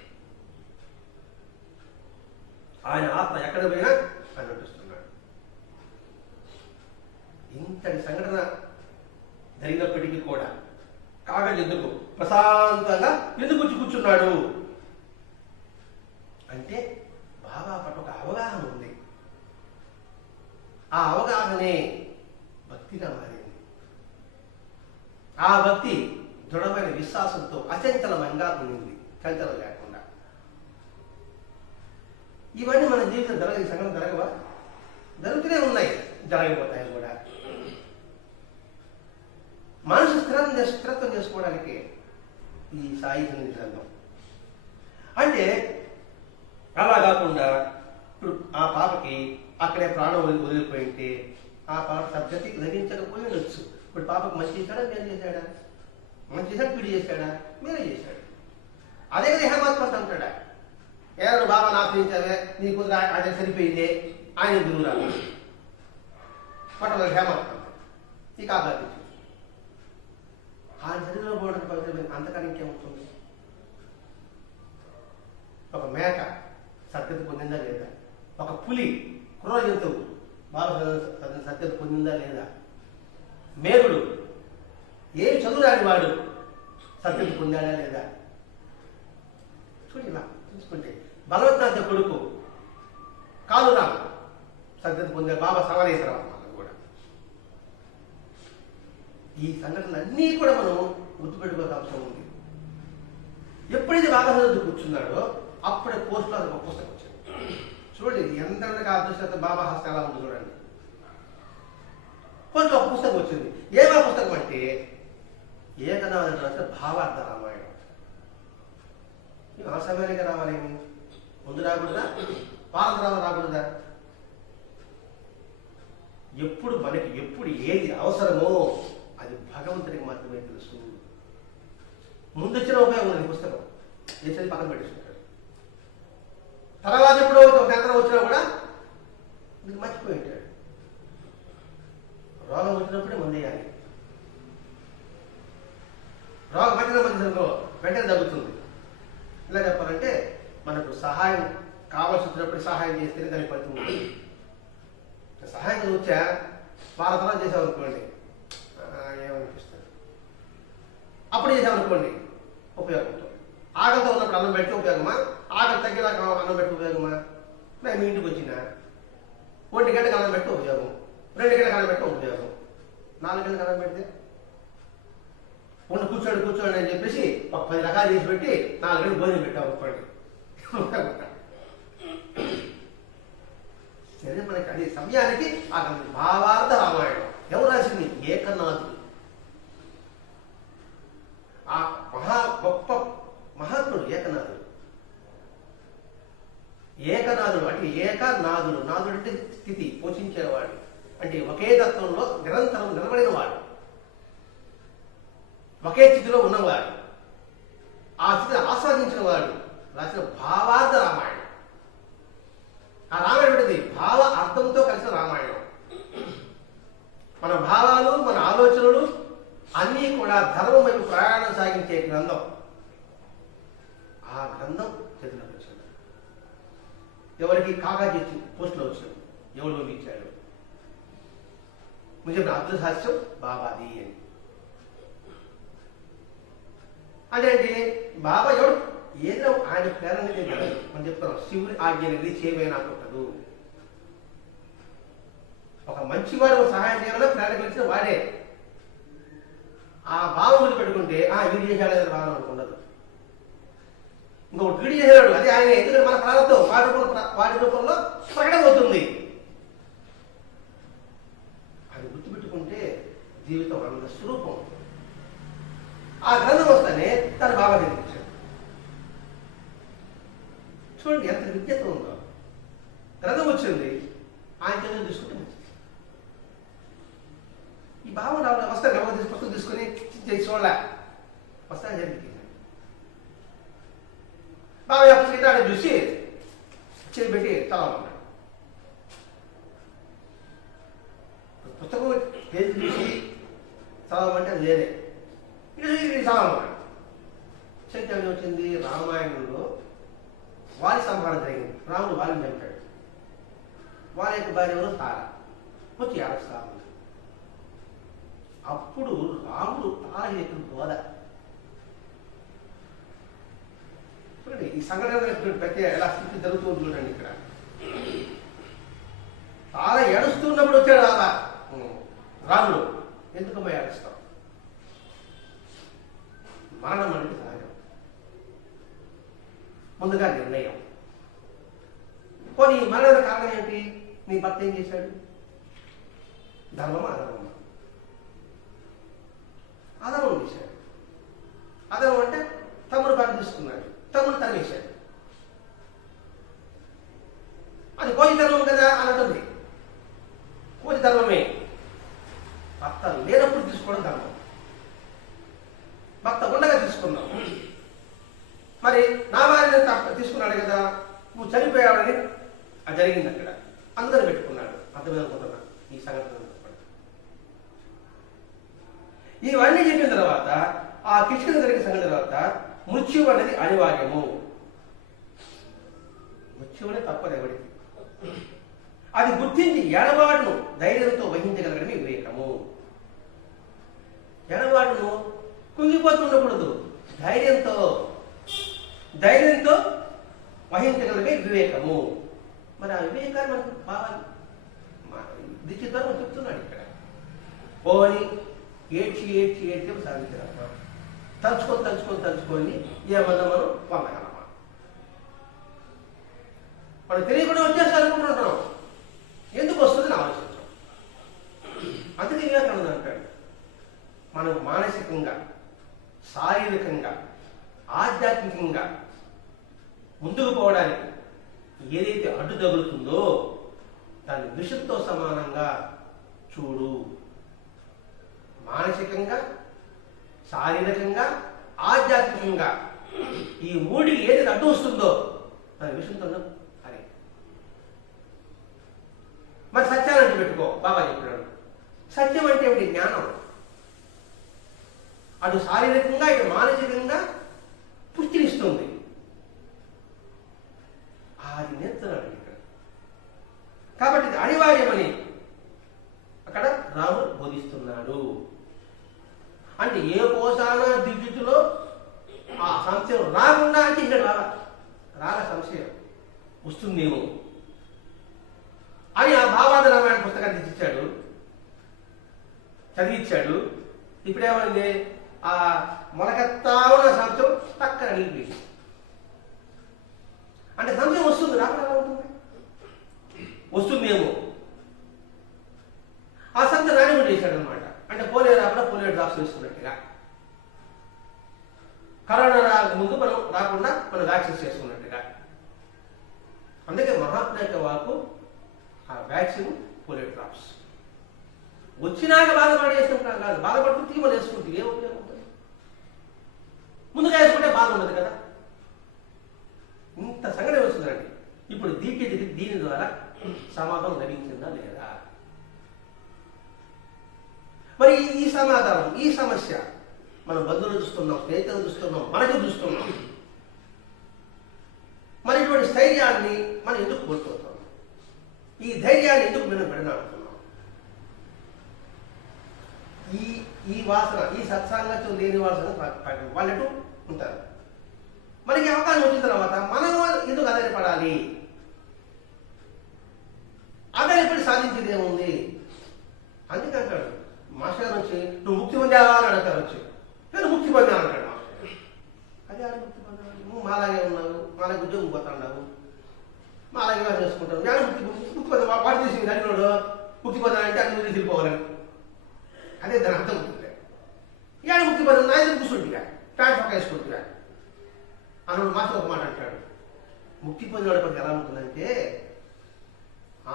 ఆయన ఆత్మ ఎక్కడ పోయినా అన్నట్టు వస్తున్నాడు. ఇంతటి సంఘటన జరిగినప్పటికీ కూడా కాగలు ఎందుకు ప్రశాంతంగా ఎందుకు వచ్చి కూర్చున్నాడు అంటే బాబా పట్ల ఒక అవగాహన ఉంది. ఆ అవగాహనే భక్తిగా మారింది. ఆ భక్తి దృఢమైన విశ్వాసంతో అచంచలమంగా ఉండింది, చంచలం లేకుండా. ఇవన్నీ మన జీవితం ఈ సంఘటన జరగవా? జరుగుతూనే ఉన్నాయి, జరగబోతాయి కూడా. మనసు స్థిరత్వం చేసుకోవడానికి ఈ సాయి సన్నిధి గ్రంథం. అంటే అలా కాకుండా ఇప్పుడు ఆ పాపకి అక్కడే ప్రాణం వదిలిపోయింటే ఆ పాప సద్గతి గ్రహించకపోయి ఉండొచ్చు. ఇప్పుడు పాపకు మంచి చేశాడా, మేలు చేశాడా? మంచి చేశాడు, పీడి చేశాడా? మేలు చేశాడు. అదే కదా హేమాత్మంత అంటాడా? ఎవరు బాబా ఆశ్రయించావే, నీకు ఆయన సరిపోయిందే, ఆయన గురువు రాదు పట్టణ హేమాత్మంత. ఈ కాపాడు ఆయన శరీరంలో పోవడానికి పవిత్రమైన అంతకన్నా ఇంకేమవుతుంది? ఒక మేక సత్యత పొందిందా లేదా? ఒక పులి క్రూర జంతువు బాబా సత్యత పొందిందా లేదా? మేరుడు ఏం చదువురాని వాడు సత్యత పొందాడా లేదా? చూడు ఇలా చూసుకుంటే బలవంతాంత కొడుకు కాలురాము సత్యత పొందే బాబా సవరేశ్వరం కూడా. ఈ సంఘటనలన్నీ కూడా మనం గుర్తుపెట్టుకోవాల్సిన అవసరం ఉంది. ఎప్పుడైతే బాబా చదువు కూర్చున్నాడో అప్పుడే పోస్టులో ఒక పుస్తకం వచ్చింది. చూడండి ఎంత అదృష్టత బాబా హస్త ఎలా ఉంది చూడండి. పోస్టులో ఒక పుస్తకం వచ్చింది. ఏమా పుస్తకం అంటే ఏకనాథ రాసిన భావార్థ రామాయణం. ఆ సమయానికి రావాలేమి? ముందు రాకూడదా? పారంతరాలు రాకూడదా? ఎప్పుడు మనకి ఎప్పుడు ఏది అవసరమో అది భగవంతుడికి మాత్రమే తెలుసు. ముందు వచ్చిన ఉపయోగం ఉంది పుస్తకం, చేసేది పక్కన పెట్టేసుకుంటాడు. తర్వాత ఎప్పుడో ఒక గంటలో వచ్చినా కూడా ఇది మర్చిపోయి ఉంటాడు. రోగం వచ్చినప్పుడే మందు వేయాలి. రోగం వెంటనే మంచిదనుకో వెంటనే తగ్గుతుంది. ఇలా చెప్పాలంటే మనకు సహాయం కావాల్సి వచ్చినప్పుడు సహాయం చేస్తేనే దానికి ఫలితం ఉంటుంది. సహాయం వచ్చా వారం తర్వాత చేసామనుకోండి ఏమనిపిస్తుంది, అప్పుడు చేసామనుకోండి ఉపయోగం ఉంటుంది. ఆకలితో ఉన్నప్పుడు అన్నం పెడితే ఉపయోగమా, ఆకలి తగ్గినాక అన్నం పెట్టి ఉపయోగమా? నేను మీ ఇంటికి వచ్చిన 1 గంటకు అన్నం పెట్టి ఉపయోగం, 2 గంటలకు అన్నం పెట్టి ఉపయోగం, 4 గంటలకు అన్నం పెడితే కూర్చోండి అని చెప్పేసి ఒక 10 రకాలు చేసి పెట్టి 4 గంటలు భోజనం పెట్టాము అనుకోండి. సరే మనకి అదే సమయానికి ఆ భావార్థ రామాయణం ఎవరు రాసింది? ఏకనాథుడు. ఆ గొప్ప మహాత్ముడు ఏకనాథుడు. ఏకనాథుడు అంటే ఏకనాథుడు, నాథుడు అంటే స్థితి, పోషించేవాడు అంటే ఒకే తత్వంలో నిరంతరం నిలబడిన వాడు, ఒకే స్థితిలో ఉన్నవాడు, ఆ స్థితిని ఆస్వాదించిన వాడు రాసిన భావార్థ రామాయణం. ఆ రామాయణం అనేది భావ అర్థంతో కలిసిన రామాయణం. మన భావాలు మన ఆలోచనలు అన్నీ కూడా ధర్మం వైపు ప్రయాణం సాగించే గ్రంథం. ఆ గ్రంథం చేతిలోకి వచ్చింది. ఎవరికి కాకాజీ పోస్టులో వచ్చింది, ఎవరు పంపించాడు? ముందు అబ్దుల్ హాస్యం బాబాది అని అంటే బాబా ఎవడు ఏదో ఆయన ప్రేరణ మనం చెప్తాం, శివుని ఆజ్ఞని చేయమైనా కొట్టదు. ఒక మంచివాడు సహాయం చేయాలన్నా ప్రేరణ కలిసిన వాడే. ఆ భావం ముందు పెట్టుకుంటే వీడి చేశాడని భావన ఉండదు. ఇంకొకటి వీడి చేశాడు అది ఆయన, ఎందుకంటే మన ప్రారంభం వాడి రూపంలో ప్రకటమవుతుంది. అది గుర్తుపెట్టుకుంటే జీవితం అంత స్వరూపం. ఆ గ్రంథం వస్తేనే తన బాబా కనిపించాడు. చూడండి ఎంత విజ్ఞత ఉందో. గ్రంథం వచ్చింది, ఆయన చదువు తీసుకుంటే మంచిది. ఈ భావం రావాలి వస్తాను ఎవరు పుస్తకం తీసుకుని చూడలే వస్తాను జరిగింది. బాబా పుస్తకం చూసి చేయి పెట్టి చదవమన్నాడు. పుస్తకం పేరు చూసి చదవమంటే అది వేరే, ఇది చదవమన్నాడు. చైతన్యం వచ్చింది. రామాయణంలో వాలి సంహారం జరిగింది. రాముడు వాలిని చంపాడు. వారి యొక్క భార్య ఎవరు? తార. వచ్చి ఏడుస్తాము. అప్పుడు రాముడు తార యొక్క బోధ చూడండి. ఈ సంఘటన ప్రతి ఎలా స్థితి జరుగుతూ చూడండి. ఇక్కడ తార ఏడుస్తున్నప్పుడు వచ్చాడు రాముడు. ఎందుకమ్మా ఏడుస్తాం? మరణం అనేది సహజం, ముందుగా నిర్ణయం. పోనీ మరణానికి కారణం ఏంటి? నీ భర్త ఏం చేశాడు? ధర్మమా అధర్మమా? అధర్మం చేశాడు. అధర్మం అంటే తమ్ముడు బాగా తీసుకున్నాడు, తమ్ముడు తరిమేశాడు. అది కోతి ధర్మం కదా అన్నట్టుంది. కోతి ధర్మమే. భర్త లేనప్పుడు తీసుకోవడం ధర్మం, భర్త ఉండగా తీసుకున్నావు. మరి నా భార్యను తీసుకున్నాడు కదా, నువ్వు చనిపోయావని అది జరిగింది అక్కడ, అందరూ పెట్టుకున్నాడు. అర్థమేదనుకుంటున్నా ఈ సంఘటన. ఇవన్నీ చెప్పిన తర్వాత ఆ కిష్కింద జరిగిన సంఘటన తర్వాత మృత్యువు అనేది అనివార్యము. మృత్యువు అనేది తప్పదు ఎవరికి. అది గుర్తించి ఎడబాటును ధైర్యంతో వహించగలగడమే వివేకము. ఎడబాటును కుంగిపోతుండకూడదు, ధైర్యంతో వహించగలిగే వివేకము. మరి ఆ వివేకాన్ని మనకు బాగా దిచ్చితో మనం చెప్తున్నాడు ఇక్కడ. పోని ఏడ్చి సాధించారమ్మా. తలుచుకొని ఏమన్నా మనం పొందగలమా? మనం తెలియకుండా వచ్చేసి అనుకుంటుంటాం, ఎందుకు వస్తుందని ఆలోచించాం. అందుకే వివేకానంద అంటాడు, మనం మానసికంగా, శారీరకంగా, ఆధ్యాత్మికంగా ముందుకు పోవడానికి ఏదైతే అడ్డు తగులుతుందో దాన్ని విషంతో సమానంగా చూడు. మానసికంగా, శారీరకంగా, ఆధ్యాత్మికంగా ఈ మూడికి ఏది అడ్డు వస్తుందో దాని విషంతో అరే. మరి సత్యాన్ని పెట్టుకో. బాబా చెప్పాడు, సత్యం అంటే ఏమిటి? జ్ఞానం. అటు శారీరకంగా ఇటు మానసికంగా పుష్టినిస్తుంది. అది నేర్చున్నాడు ఇక్కడ. కాబట్టి ఇది అనివార్యమని అక్కడ రాముడు బోధిస్తున్నాడు. అంటే ఏ కోశాన దిద్దులో ఆ సంశయం రాకుండా అంటే ఇక్కడ రాల సంశయం వస్తుందేమో అని ఆ భావాది రామాయణ పుస్తకాన్ని తెచ్చిచ్చాడు, చదివిచ్చాడు. ఇప్పుడేమైంది, ఆ మొలకెత్తా ఉన్న సంశయం టక్కన నిలిపేసి. అంటే సంశయం వస్తుంది, రాకుండా ఉంటుంది, వస్తుందేమో ఆ సంశయం రానివ్వడం చేశాడు అనమాట. అంటే పోలియో రాకుండా పోలియో డ్రాప్స్ వేసుకున్నట్టుగా, కరోనా రాకముందు మనం రాకుండా మనం వ్యాక్సిన్స్ చేసుకున్నట్టుగా. అందుకే మహాత్మ యొక్క వాకు ఆ వ్యాక్సిన్ పోలియో డ్రాప్స్ వచ్చినాక బాధపడేసుకుంటాం కాదు, బాధపడుతూ తీమ వేసుకుంటే ఏ ఉపయోగం ఉంటుంది? ముందుగా వేసుకుంటే బాధ ఉండదు కదా. ఇంత సంగతి వస్తుందండి. ఇప్పుడు దీని ద్వారా సమాధానం లభించిందా లేదా? మరి ఈ సమాధానం, ఈ సమస్య మనం బంధువులు చూస్తున్నాం, స్నేహితులు చూస్తున్నాం, మనకు చూస్తున్నాం. మరి ఇటువంటి స్థైర్యాన్ని మనం ఎందుకు కోల్పోతున్నాం? ఈ ధైర్యాన్ని ఎందుకు మనం విడనాడుతున్నాం? ఈ వాసన, ఈ సత్సాంగత్యం లేని వాసన వాళ్ళటు ఉంటారు. మనకి అవకాశం వచ్చిన తర్వాత మనం ఎందుకు ఆధారపడాలి? ఆధారపడి సాధించేది ఏముంది? అందుకంటాడు మాస్టర్ గారు వచ్చి, నువ్వు ముక్తి పొందావా అని అడుగుతారు. వచ్చి నేను ముక్తి పొందాను అంటాడు మాస్టర్. అదే ఆడ ముక్తి పొందావు, నువ్వు మాలాగే ఉన్నావు, మాలాగే ఉద్యోగం పోతాడావు, మాలాగే వాళ్ళు చేసుకుంటావు. నేను ముక్తి పొందా వాడు తీసి అడిగినోడు ముక్తి పొందాలంటే అన్ని వదిలి వెళ్ళిపోవాలని. అదే దాని అర్థం ఉంటుంది. ఇవాళ ముక్తి పొందాను నా ఎదురు కూర్చుంటుగా, ప్యాంట్ పక్క వేసుకుంటుగా అన్నాడు. మాస్టర్ ఒక మాట అంటాడు, ముక్తి పొందినవాడి పనికి ఎలా ఉంటుందంటే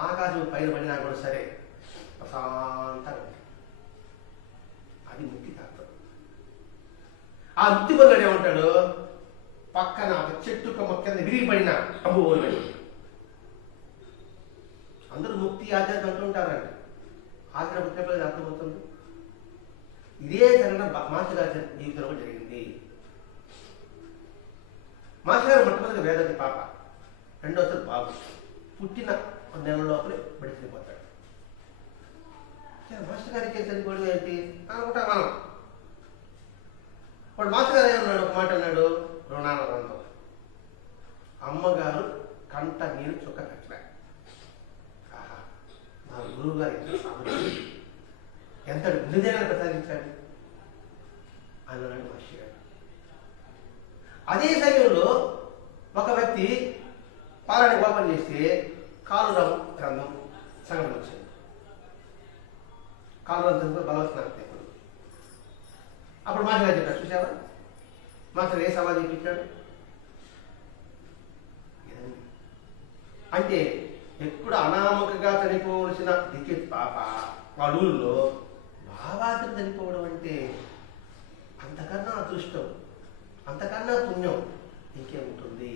ఆకాశం పైన పడినా కూడా సరే ప్రశాంతంగా, అది ముక్తి తత్వం. ఆ ముక్తి పొందాడు ఏమంటాడు, పక్కన ఒక చెట్టు మొక్క విరిగి పడినా అబ్బు పోన్నాడు. అందరూ ముక్తి ఆధ్యాత్మిక అంటుంటారండి. ఆచరణ పుట్టినప్పుడు అర్థమవుతుంది. ఇదే జరగడం మాస్టర్ గారి జీవితంలో జరిగింది. మాస్టర్ గారు మొట్టమొదటి వేదవతి పాప, రెండోసారి బాబు పుట్టిన నెల లోపలే బడిసిపోతాడు. మాస్టర్ గారికి చనిపోవడం ఏంటి అనుకుంటా మనం. వాడు మాస్టర్ గారు ఏమన్నాడు, ఒక మాట అన్నాడు, రుణానందం. అమ్మగారు కంట నీరు చుక్క కట్టలే. ఆహా, మా గురువు గారు ఎంత సామర్థ్యం, ఎంత నిజాన్ని ప్రసాదించాడు అన్నాడు మాస్టర్ గారు. అదే సమయంలో ఒక వ్యక్తి పాలని ఓపెన్ చేస్తే కాలురం గ్రంథం సంఘటన వచ్చింది. కాలురం బలవత్నాలు అప్పుడు మాస్టర్ గారు చెప్పారు, చూసావా మాస్టర్ ఏ సమాధి చెప్పించాడు అంటే, ఎప్పుడు అనామకంగా చనిపోవలసిన దిక్కెత్ పాప వాళ్ళ ఊళ్ళో భావాసన చనిపోవడం అంటే అంతకన్నా అదృష్టం, అంతకన్నా పుణ్యం ఇంకేముంటుంది?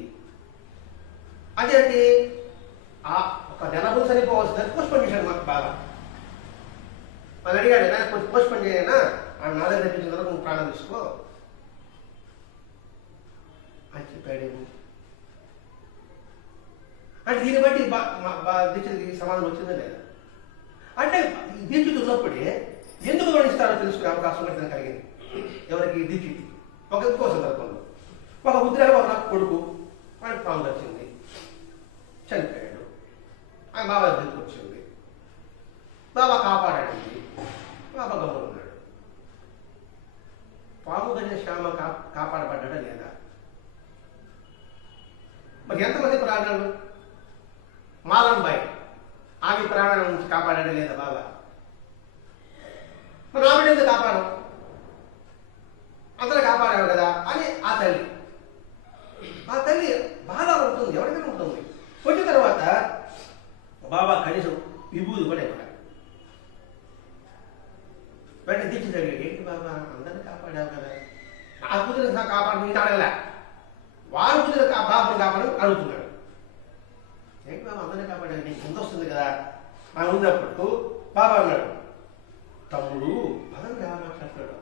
అదే అంటే ఆ ఒక నెల ముందు చనిపోవాల్సిందని పోస్ట్పోన్ చేశాడు మాకు బాగా. వాళ్ళు అడిగాడు, నా కొంచెం పోస్ట్పోన్ చేయనా, ఆ నా దగ్గర తెప్పించిన తర్వాత నువ్వు ప్రాణం తీసుకో అని చెప్పాడేమో. అంటే దీన్ని బట్టి దీక్షకి సమాధానం వచ్చిందా లేదా? అంటే దీక్షిత్ ఉన్నప్పుడే ఎందుకు గమనిస్తారో తెలుసుకునే అవకాశం కూడా కలిగింది. ఎవరికి? దీక్షిత్. ఒక ఇంకో సందర్భంలో ఒక ఉద్రేగం ఒక కొడుకు వాడికి పాము వచ్చింది, చనిపోయాడు. ఆయన బాబా దగ్గరికి వచ్చింది, బాబా కాపాడాడండి. బాబా గమ్మున ఉన్నాడు. పాము గజ శ్యామ కాపాడబడ్డా లేదా? మరి ఎంతమంది ప్రాణాలు? మాలంబాయి ఆమె ప్రాణాల నుంచి కాపాడాడు లేదా బాబా? మరి ఆవిడ ఎందుకు కాపాడం? అందరూ కాపాడావు కదా అని ఆ తల్లి బాగా ఉంటుంది, ఎవరికైనా ఉంటుంది. వచ్చిన తర్వాత బాబా కనీసం విభూది కూడా ఇవ్వడం. వెంటనే దీక్ష జరిగాడు, ఏంటి బాబా అందరినీ కాపాడావు కదా, నా కూతురు కాపాడు నేను అడగలే, వారి కూతురు బాబుని కాపాడని అడుగుతున్నాడు. ఏంటి బాబా అందరినీ కాపాడాడు, నీకు ముందు వస్తుంది కదా ఆ ఉన్నప్పుడు బాబా అన్నాడు, తమ్ముడు పదం ఎలా మాట్లాడుతున్నాడు,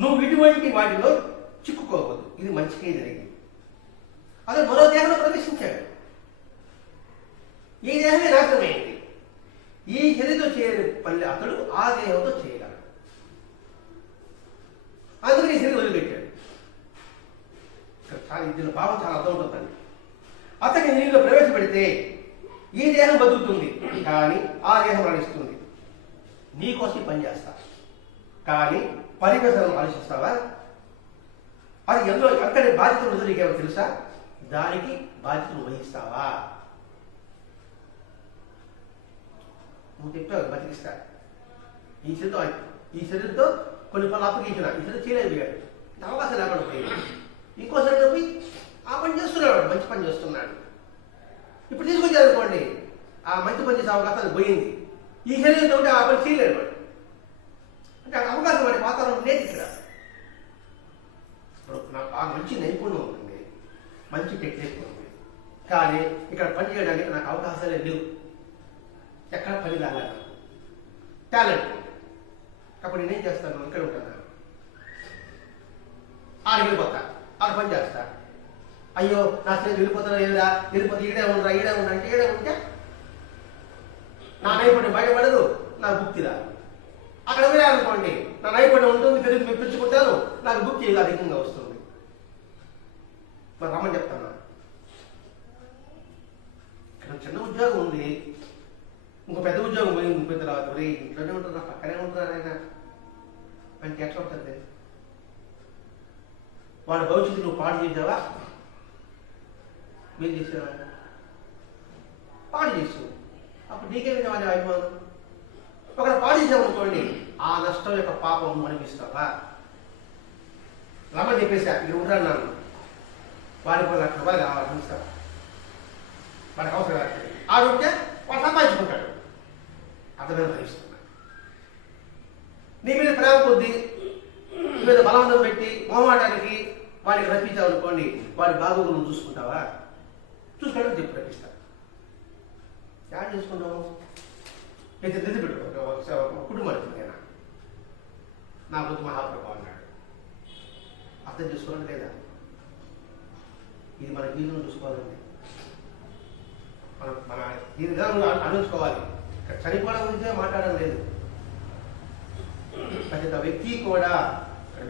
నువ్వు ఇటువంటి వాటిలో చిక్కుకోవద్దు. ఇది మంచికే జరిగింది. అదే మరో దేహంలో ప్రవేశించాడు. ఈ దేహమే నాశనమైంది. ఈ శరీరంతో చేయని పని అతడు ఆ దేహంతో చేయగలడు. అందుకని ఈ శరీరం వదిలిపెట్టాడు. దీని భావం చాలా అర్థం ఉంటుందండి. అతని నీళ్ళు ప్రవేశపెడితే ఈ దేహం బతుకుతుంది, కానీ ఆ దేహం మరణిస్తుంది. నీకోసం పని చేస్తా, కానీ పరివేశం ఆలోచిస్తావా? అది ఎందులో అక్కడి బాధ్యతలు ఉందో నీకేమో తెలుసా? దానికి బాధ్యతలు వహిస్తావా? నువ్వు చెప్పావు బతికిస్తా. ఈ శరీరంతో కొన్ని పనులు అప్పగించిన ఈ శరీరం చేయలేకపోయాడు, అవకాశం లేకుండా పోయింది. ఇంకో శరీరం పోయి ఆ పని చేస్తున్నాడు, మంచి పని చేస్తున్నాడు. ఇప్పుడు తీసుకొచ్చారు అనుకోండి, ఆ మంచి పని చేసే అవకాశం పోయింది. ఈ శరీరంతో ఉంటే ఆ పని చేయలేడు వాడు. అంటే ఆ అవకాశం వాడి వాతావరణం లేదు ఇక్కడ. ఇప్పుడు నాకు ఆ మంచి నైపుణ్యం ఉంటుంది, మంచి టెక్నిక్ ఉంది, కానీ ఇక్కడ పని చేయడానికి నాకు అవకాశాలే లేవు. ఎక్కడ పని రాలేదు, టాలెంట్. అప్పుడు నేనేం చేస్తాను? ఇక్కడ ఉంటాను, ఆడికి వెళ్ళిపోతా, ఆడ పని చేస్తా. అయ్యో నా స్నేహితులు వెళ్ళిపోతున్నా, వెళ్ళిపోతే ఈడే ఉండరా, ఈడే ఉండ అంటే ఈడే ఉంటే నా నైపుణ్యం బయటపడదు, నా భుక్తి రాదు. అక్కడ వెళ్ళాలనుకోండి, నా నైపుణ్యం ఉంటుంది, తిరిగి మెప్పించుకుంటాను, నాకు భుక్తి అధికంగా వస్తుంది. మరి రమ్మని చెప్తాను. ఇక్కడ చిన్న ఉద్యోగం ఉంది, ఇంకో పెద్ద ఉద్యోగం పోయింది, పెద్ద రాదు. రే ఇంట్లోనే ఉంటున్నా, పక్కనే ఉంటున్నారు ఆయన అంటే ఎట్లా ఉంటుంది? వాడి భవిష్యత్తు నువ్వు పాడు చేసావా? మీరు చేసేవా? పాడు చేసావు. అప్పుడు నీకేమైనా వాడి అభిమానం. ఒకవేళ పాడు చేసామనుకోండి, ఆ నష్టం యొక్క పాపం అనిపిస్తావా? రమ్మని చెప్పేసా, ఇక్కడ ఉంటాను, వాడికి 1 లక్ష రూపాయలు కావాలి అనిపిస్తావా? వాడికి అవసరం కాదు. ఆడుంటే వాడు సంపాదించుకుంటాడు, అర్థమైన భరిస్తున్నాడు. నీ మీద ప్రేమ కొద్దీ నీ మీద బలవంతం పెట్టి మొహమాటానికి వాడికి రప్పించావు అనుకోండి, వాడి బాగోగులు నువ్వు చూసుకుంటావా? చూసుకోవడం చెప్పు రప్పిస్తా. యాడ్ చేసుకుంటావు. అయితే దిద్దు పెట్టు, కుటుంబానికి నేను నా బుద్ధి మహాప్రభు అన్నాడు. అర్థం చేసుకోవడం లేదా? ఇది మన జీవితం చూసుకోవాలండి. మన ఈ విధానంగా అనుకోవాలి. చనిపోవడం గురించే మాట్లాడడం లేదు. ప్రతి వ్యక్తి కూడా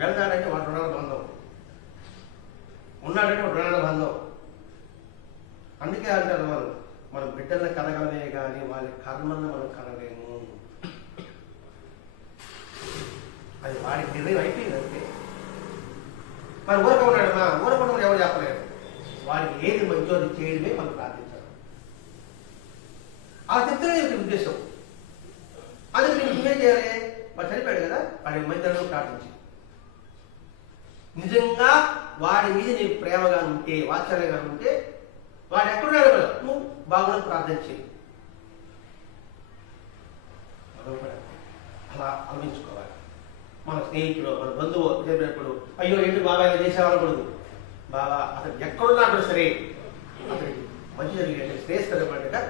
వెళ్తాడంటే వాడు రుణాల బంధం, ఉన్నాడంటే వాడు రుణాల బంధం. అందుకే అంటారు మనం బిడ్డలను కలగలమే కానీ వాళ్ళ కర్మను మనం కలలేము. అది వాడికి నిర్ణయం అయిపోయింది అంతే. మరి ఊరక ఉన్నాడు, మా ఊరకుండా ఎవరు చెప్పలేరు. వాడికి ఏది మంచో అది చేయడమే మనం ప్రార్థించాలి. ఆ చెప్తేనే ఉద్దేశం. అందుకే నేను నువ్వేం చేయాలి? వాడు చనిపోయాడు కదా, వాడి మంత్రులను ప్రార్థించి నిజంగా వాడి మీద నీకు ప్రేమగా ఉంటే, వాత్సల్యంగా ఉంటే, వాడు ఎక్కడున్నాడు కదా నువ్వు బాగున్నా ప్రార్థన చేయి. అలా ఆలోచించుకోవాలి. మన స్నేహితుడు, మన బంధువు చెప్పినప్పుడు అయ్యో ఏంటి బాబా ఇలా చేసేవాళ్ళకూడదు. బాబా అతను ఎక్కడున్నాడు సరే అతనికి మంచి జరిగే శ్రేయస్కరమైనట్టుగా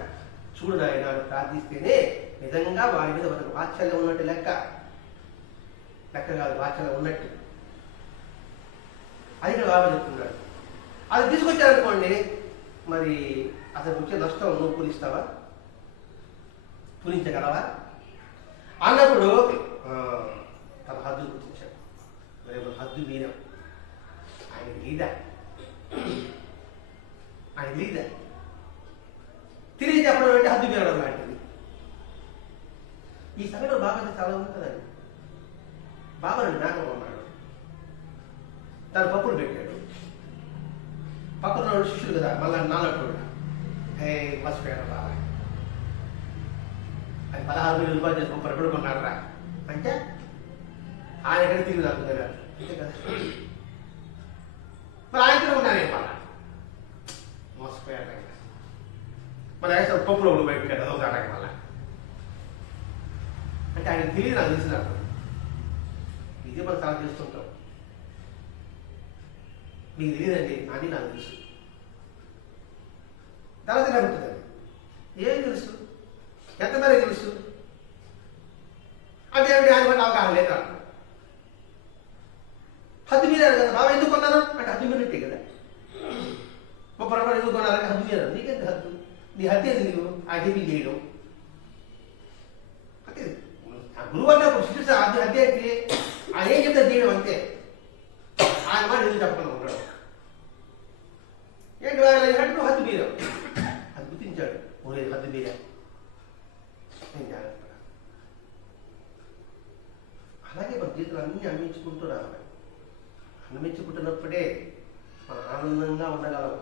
చూడు నాయన అని ప్రార్థిస్తేనే నిజంగా వాడి మీద మనకు వాత్సల్యం ఉన్నట్టు లెక్క కాదు, వాత్సల్యం ఉన్నట్టు. అది బాబా చెప్తున్నాడు. అది తీసుకొచ్చారనుకోండి, మరి అతనికి వచ్చే నష్టం నువ్వు పూరిస్తావా? పూరించగలవా? అన్నప్పుడు తన హద్దులు గుర్తించాడు. రేపు హద్దు మీరం ఆయన లీదా తిరిగి చెప్పడం అంటే హద్దు మీరడం లాంటిది. ఈ సమయంలో బాబా చాలా ఉంటుందండి. బాబా జ్ఞాపకం ఉన్నాడు, తన పప్పులు పెట్టాడు. పక్కన శిష్యులు కదా, మళ్ళీ నాలుగు మర్చిపోయాడు బాబా. అది 16,000 రూపాయలు చేసి 30 పడుకున్నాడు రా అంటే ఆయన ఎక్కడ తిరిగి రాకుండా అంతే కదా. మరి ఆయన ఉన్నాను మళ్ళా మోసపోయాడు. మరి ఆయన పప్పులో పెట్టాడు అదొకటానికి మళ్ళా అంటే ఆయన తెలియదు. నాకు తెలిసినప్పుడు ఇదే మనం చాలా చేస్తుంటాం. మీకు తెలియదండి, అని నాకు తెలుసు. తర్వాత జరుగుతుందండి. ఏం తెలుసు, ఎంతమంది తెలుసు అంటే ఆయన పట్ల అవగాహన లేదు. హద్దు మీరారు కదా, బాబా ఎందుకు కొన్నాను అంటే హద్దు మీరినట్టే కదా. 30 రూపాయలు ఎందుకు కొన్నారంటే హద్దు మీరారు. నీకెంత హద్దు? నీ హద్దు ఏది? నీకు ఆ టీపీ చేయడం అంటే గురువు అన్నప్పుడు శిక్ష హద్దు ఏంటి? ఆయన ఏం చెప్తే చేయడం అంతే. ఆయన మాట ఎందుకు చెప్పకుండా ఉండడం ఏంటి? ఆయన నువ్వు హద్దు మీరావు. అది గుర్తించాడు, ఊరే హద్దు మీరా, నేను జాగ్రత్త. అలాగే మన జీవితంలో అన్నీ అన్వించుకుంటూ రావాలి. అన్వించుకుంటున్నప్పుడే మనం ఆనందంగా ఉండగలం.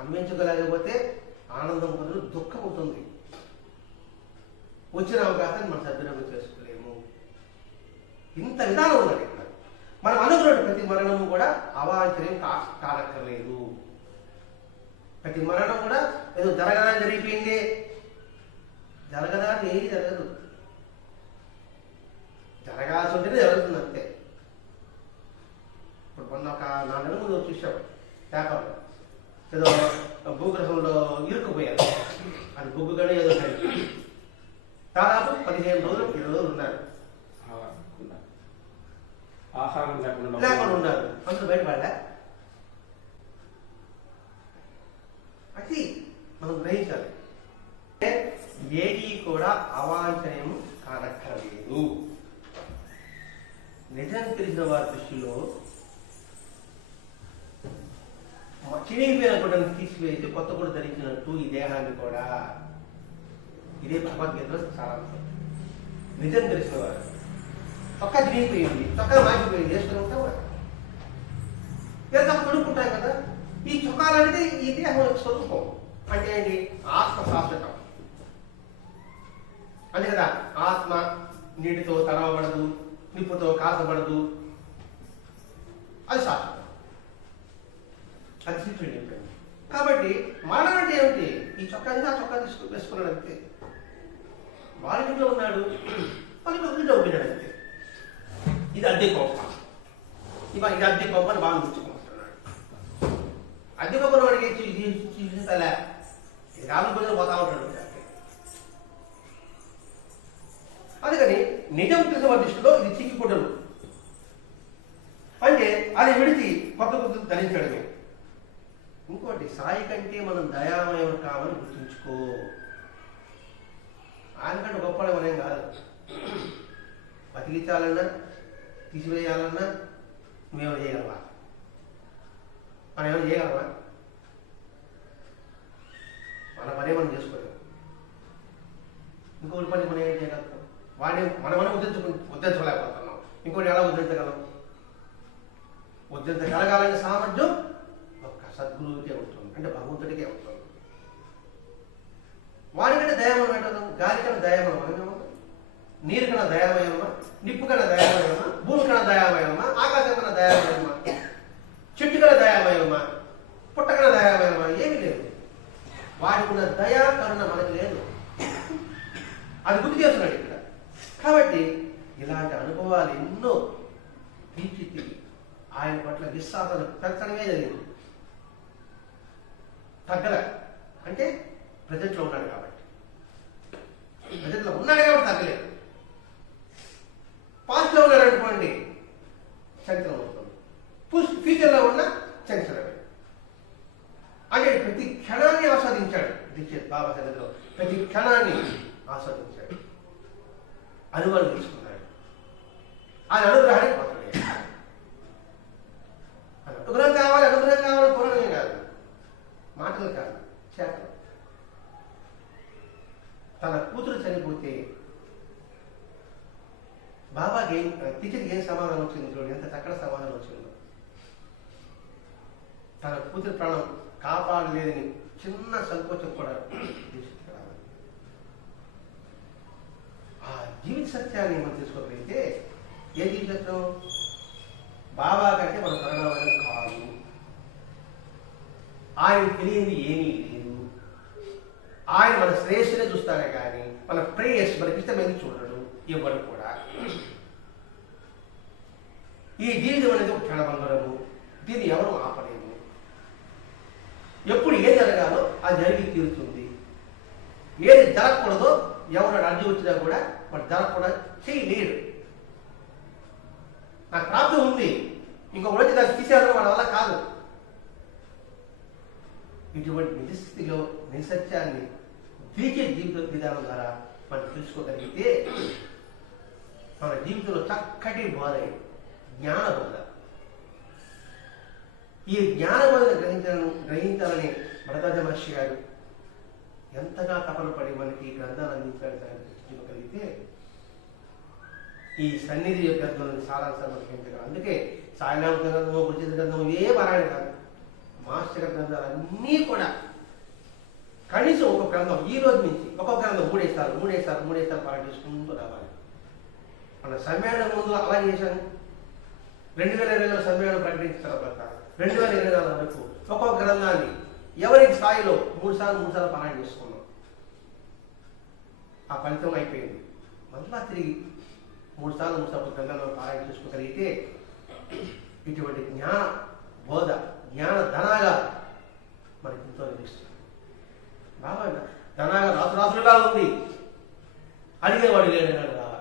అన్వించగలేకపోతే ఆనందం బదులు దుఃఖం అవుతుంది. వచ్చిన అవకాశాన్ని మనం సద్వినియోగం చేసుకోలేము. ఇంత విధానం ఉన్నది ఇక్కడ. మనం అనుకున్న ప్రతి మరణము కూడా అవాంఛనీయం కానక్కర్లేదు. ప్రతి మరణం కూడా ఏదో జరగదని జరిగిపోయింది, జరగదా అని ఏది జరగదు. జరగాల్సి ఉంటేనే జరుగుతుంది అంతే. ఇప్పుడు మొన్న ఒక 4 నెలల ముందు చూసాం పేపర్లో, ఏదో భూగ్రహంలో ఇరుక్కుపోయారు. అది బొగ్గుగానే ఏదో దాదాపు 15 రోజులు 20 రోజులు ఉన్నారు, ఆహారం లేకుండా ఉన్నారు. అందులో బయటపడలే. అది మనం గ్రహించాలి. ఏది కూడా అవాంఛనీయం కానక్కర్లేదు. నిజం తెలిసిన వారి దృష్టిలో చినిగిపోయిన గుడ్డను తీసివేసి కొత్త కూడా ధరించినట్టు ఈ దేహాన్ని కూడా. ఇదే భగవద్గీతలో సారాంశం. నిజం తెలిసిన వారు చొక్కా చినిగిపోయింది, చొక్కా మాగిపోయింది, వేసుకుని ఉంటాం కదా, లేదా కొనుక్కుంటాం కదా. ఈ చొక్కాలు అనేది ఈ దేహం స్వరూపం. అంటే ఏంటి? ఆత్మ శాశ్వతం అంటే కదా. ఆత్మ నీటితో తడవబడదు, నిప్పుతో కాసబడదు, అది శాశ్వతం. అది శ్రీకృష్ణుడు చెప్పాడు. కాబట్టి మరణం అంటే ఏమిటి? ఈ చొక్కా ఆ చొక్కా వేసుకున్నాడు అంతే. వాళ్ళ ఇంట్లో ఉన్నాడు, వాళ్ళ ఇంట్లో ఉండినాడు అంతే. ఇది అద్దె కోప, ఇది అద్దె కోప అని బాగా గుర్తుకుంటున్నాడు. అద్దె కోపం వాడికి చూసేలా ఇది రాబు కొంచెం పోతా ఉంటాడు. అందుకని నిజం తెలిసిన వారి దృష్టిలో ఇది చిక్కికుంటలు అంటే అది విడిచి కొత్త కొత్త ధరించడమే. ఇంకోటి, సాయి కంటే మనం దయామయం కావాలని గుర్తుంచుకో. ఆయన కంటే గొప్ప మనేం కాదు. బతికించాలన్నా తీసివేయాలన్నా నువ్వేమైనా చేయగలవా? మనం ఏమైనా చేయగలవా? మన పనే మనం చేసుకోలేము. ఇంకోటి పని మనం ఏం చేయగలుగుతాం? వాడిని మనమని ఉద్ధరించలేకపోతున్నాం. ఇంకోటి ఎలా ఉద్ధరించగలం? ఉద్ధరించగలగాలనే సామర్థ్యం ఒక్క సద్గురువుకే ఉంటుంది, అంటే భగవంతుడికే ఉంటుంది. వాడికంటే దయామయం అంటారు. గాలి కన్నా దయామయం అనమేమో, నీరు కన్నా దయామయమా, నిప్పు కన్నా దయామయమా, భూమి కన్నా దయామయమా, ఆకాశం కన్నా దయామయమా, చెట్టు కన్నా దయామయమా, పుట్ట కన్నా దయామయమా? ఏమీ లేదు. వాడికి ఉన్న దయా కరుణ మనకి లేదు. అది గుర్తు చేస్తున్నాడు ఇక్కడ. కాబట్టి ఇలాంటి అనుభవాలు ఎన్నో తీర్చిదిద్ది ఆయన పట్ల విశ్వాసాలు పెంచడమే జరిగింది. తగ్గల అంటే ప్రజెంట్లో ఉన్నాడు కాబట్టి, ప్రజెంట్లో ఉన్నాడు కాబట్టి తగ్గలేదు. పాస్ట్లో ఉన్నాడు అనుకోండి, చంచలం అవుతుంది. ఫ్యూచర్లో ఉన్న చంచలమే. అంటే ప్రతి క్షణాన్ని ఆస్వాదించాడు దీక్షిత్ బాబా సన్నిధిలో. ప్రతి క్షణాన్ని ఆస్వాదించాడు, అనుభవం తీసుకున్నాడు. ఆయన అనుగ్రహాన్ని పొందలేదు. అనుగ్రహం కావాలి పొందడమే కాదు, మాటలు కాదు, చేతలు. తన కూతురు చనిపోతే బాబాకి టీచర్కి ఏం సమాధానం వచ్చింది చూడండి, ఎంత చక్కటి సమాధానం వచ్చిందో. తన కూతురు ప్రాణం కాపాడలేదని చిన్న సంకోచం కూడా తీసుకురావాలి. ఆ జీవిత సత్యాన్ని మనం తీసుకోగలిగితే, ఏ జీవిత సత్యం? బాబా కంటే మన కరుణామయం కాదు, ఆయన తెలియంది ఏమీ లేదు. ఆయన మన శ్రేయస్సునే చూస్తానే కానీ మన ప్రేయస్ మనకి ఇష్టమైంది చూడడు, ఇవ్వడు కూడా. ఈ జీవితం అనేది ఒక క్షణభంగరము, దీన్ని ఎవరు ఆపలేము. ఎప్పుడు ఏం జరగాలో అది జరిగి తీరుతుంది. ఏది జరగకూడదో ఎవరు అడ్డు వచ్చినా కూడా వాడు జరగకుండా చేయలేడు. నాకు ప్రాప్తం ఉంది, ఇంకొకటి వచ్చి దాన్ని తీసేయాలని వాళ్ళ వల్ల కాదు. ఇటువంటి నిజస్థితిలో నిసత్యాన్ని దీక్ష జీవిత విధానం ద్వారా మనం తెలుసుకోగలిగితే మన జీవితంలో చక్కటి బోధ జ్ఞానబోధ. ఈ జ్ఞానబోధను గ్రహించాలని భరద్వాజ మహర్షి గారు ఎంతగా తపన పడి మనకి ఈ గ్రంథాలు అందించాలని గుర్తించగలిగితే ఈ సన్నిధి గ్రంథంలోని సారాంశాన్ని గ్రహించగలం. అందుకే సాయినామ గ్రంథము, గురుచిత గ్రంథము ఏ పారాయణ కాదు, మాస్టర్ గ్రంథాలు అన్నీ కూడా కనీసం ఒక గ్రంథం ఈ రోజు నుంచి ఒక్కొక్క గ్రంథం మూడేసార్లు పారాయణ చేసుకుంటూ రావాలి. మన సమ్మేళనం ముందు అలా చేశాను. 2020లో సమ్మేళనం ప్రకటించిన తర్వాత 2024 వరకు ఒక్కొక్క గ్రంథాన్ని ఎవరికి స్థాయిలో 3 సార్లు పారాయణ చేసుకున్నాం. ఆ ఫలితం అయిపోయింది. మళ్ళా తిరిగి 3 సార్లు గ్రంథాలను పారాయణ చేసుకోగలిగితే ఇటువంటి జ్ఞాన బోధ, జ్ఞాన ధనాగా మనకి ఎంతో లభిస్తుంది. బాబా ధనాగా రాసులుగా ఉంది, అడిగేవాడు లేడన్నాడు బాబా.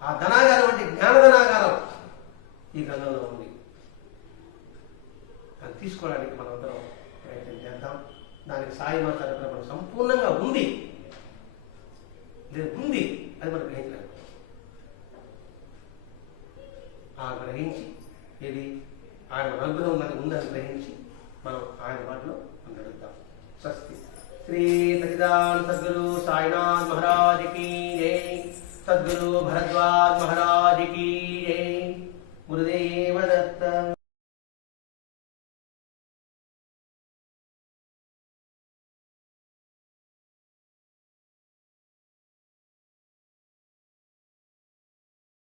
ఆ ధనాగారం అంటే జ్ఞానధనాగారం ఈ గ్రంథంలో ఉంది. అది తీసుకోవడానికి మనందరం ప్రయత్నం చేద్దాం. దానికి సాయి మాస్టర్ మనం సంపూర్ణంగా ఉంది అది మనం గ్రహించలేదు. ఆ గ్రహించి ఇది ఆయన అనుగ్రహం మనకు ఉందని గ్రహించి మనం ఆయన మాటలో అందడుద్దాం. స్వస్తి. శ్రీ సచిదానంద సద్గురు సాయినాథ్ మహారాజ్ కీ జై. సద్గురు భరద్వాజ్ మహారాజ్ కీ జై.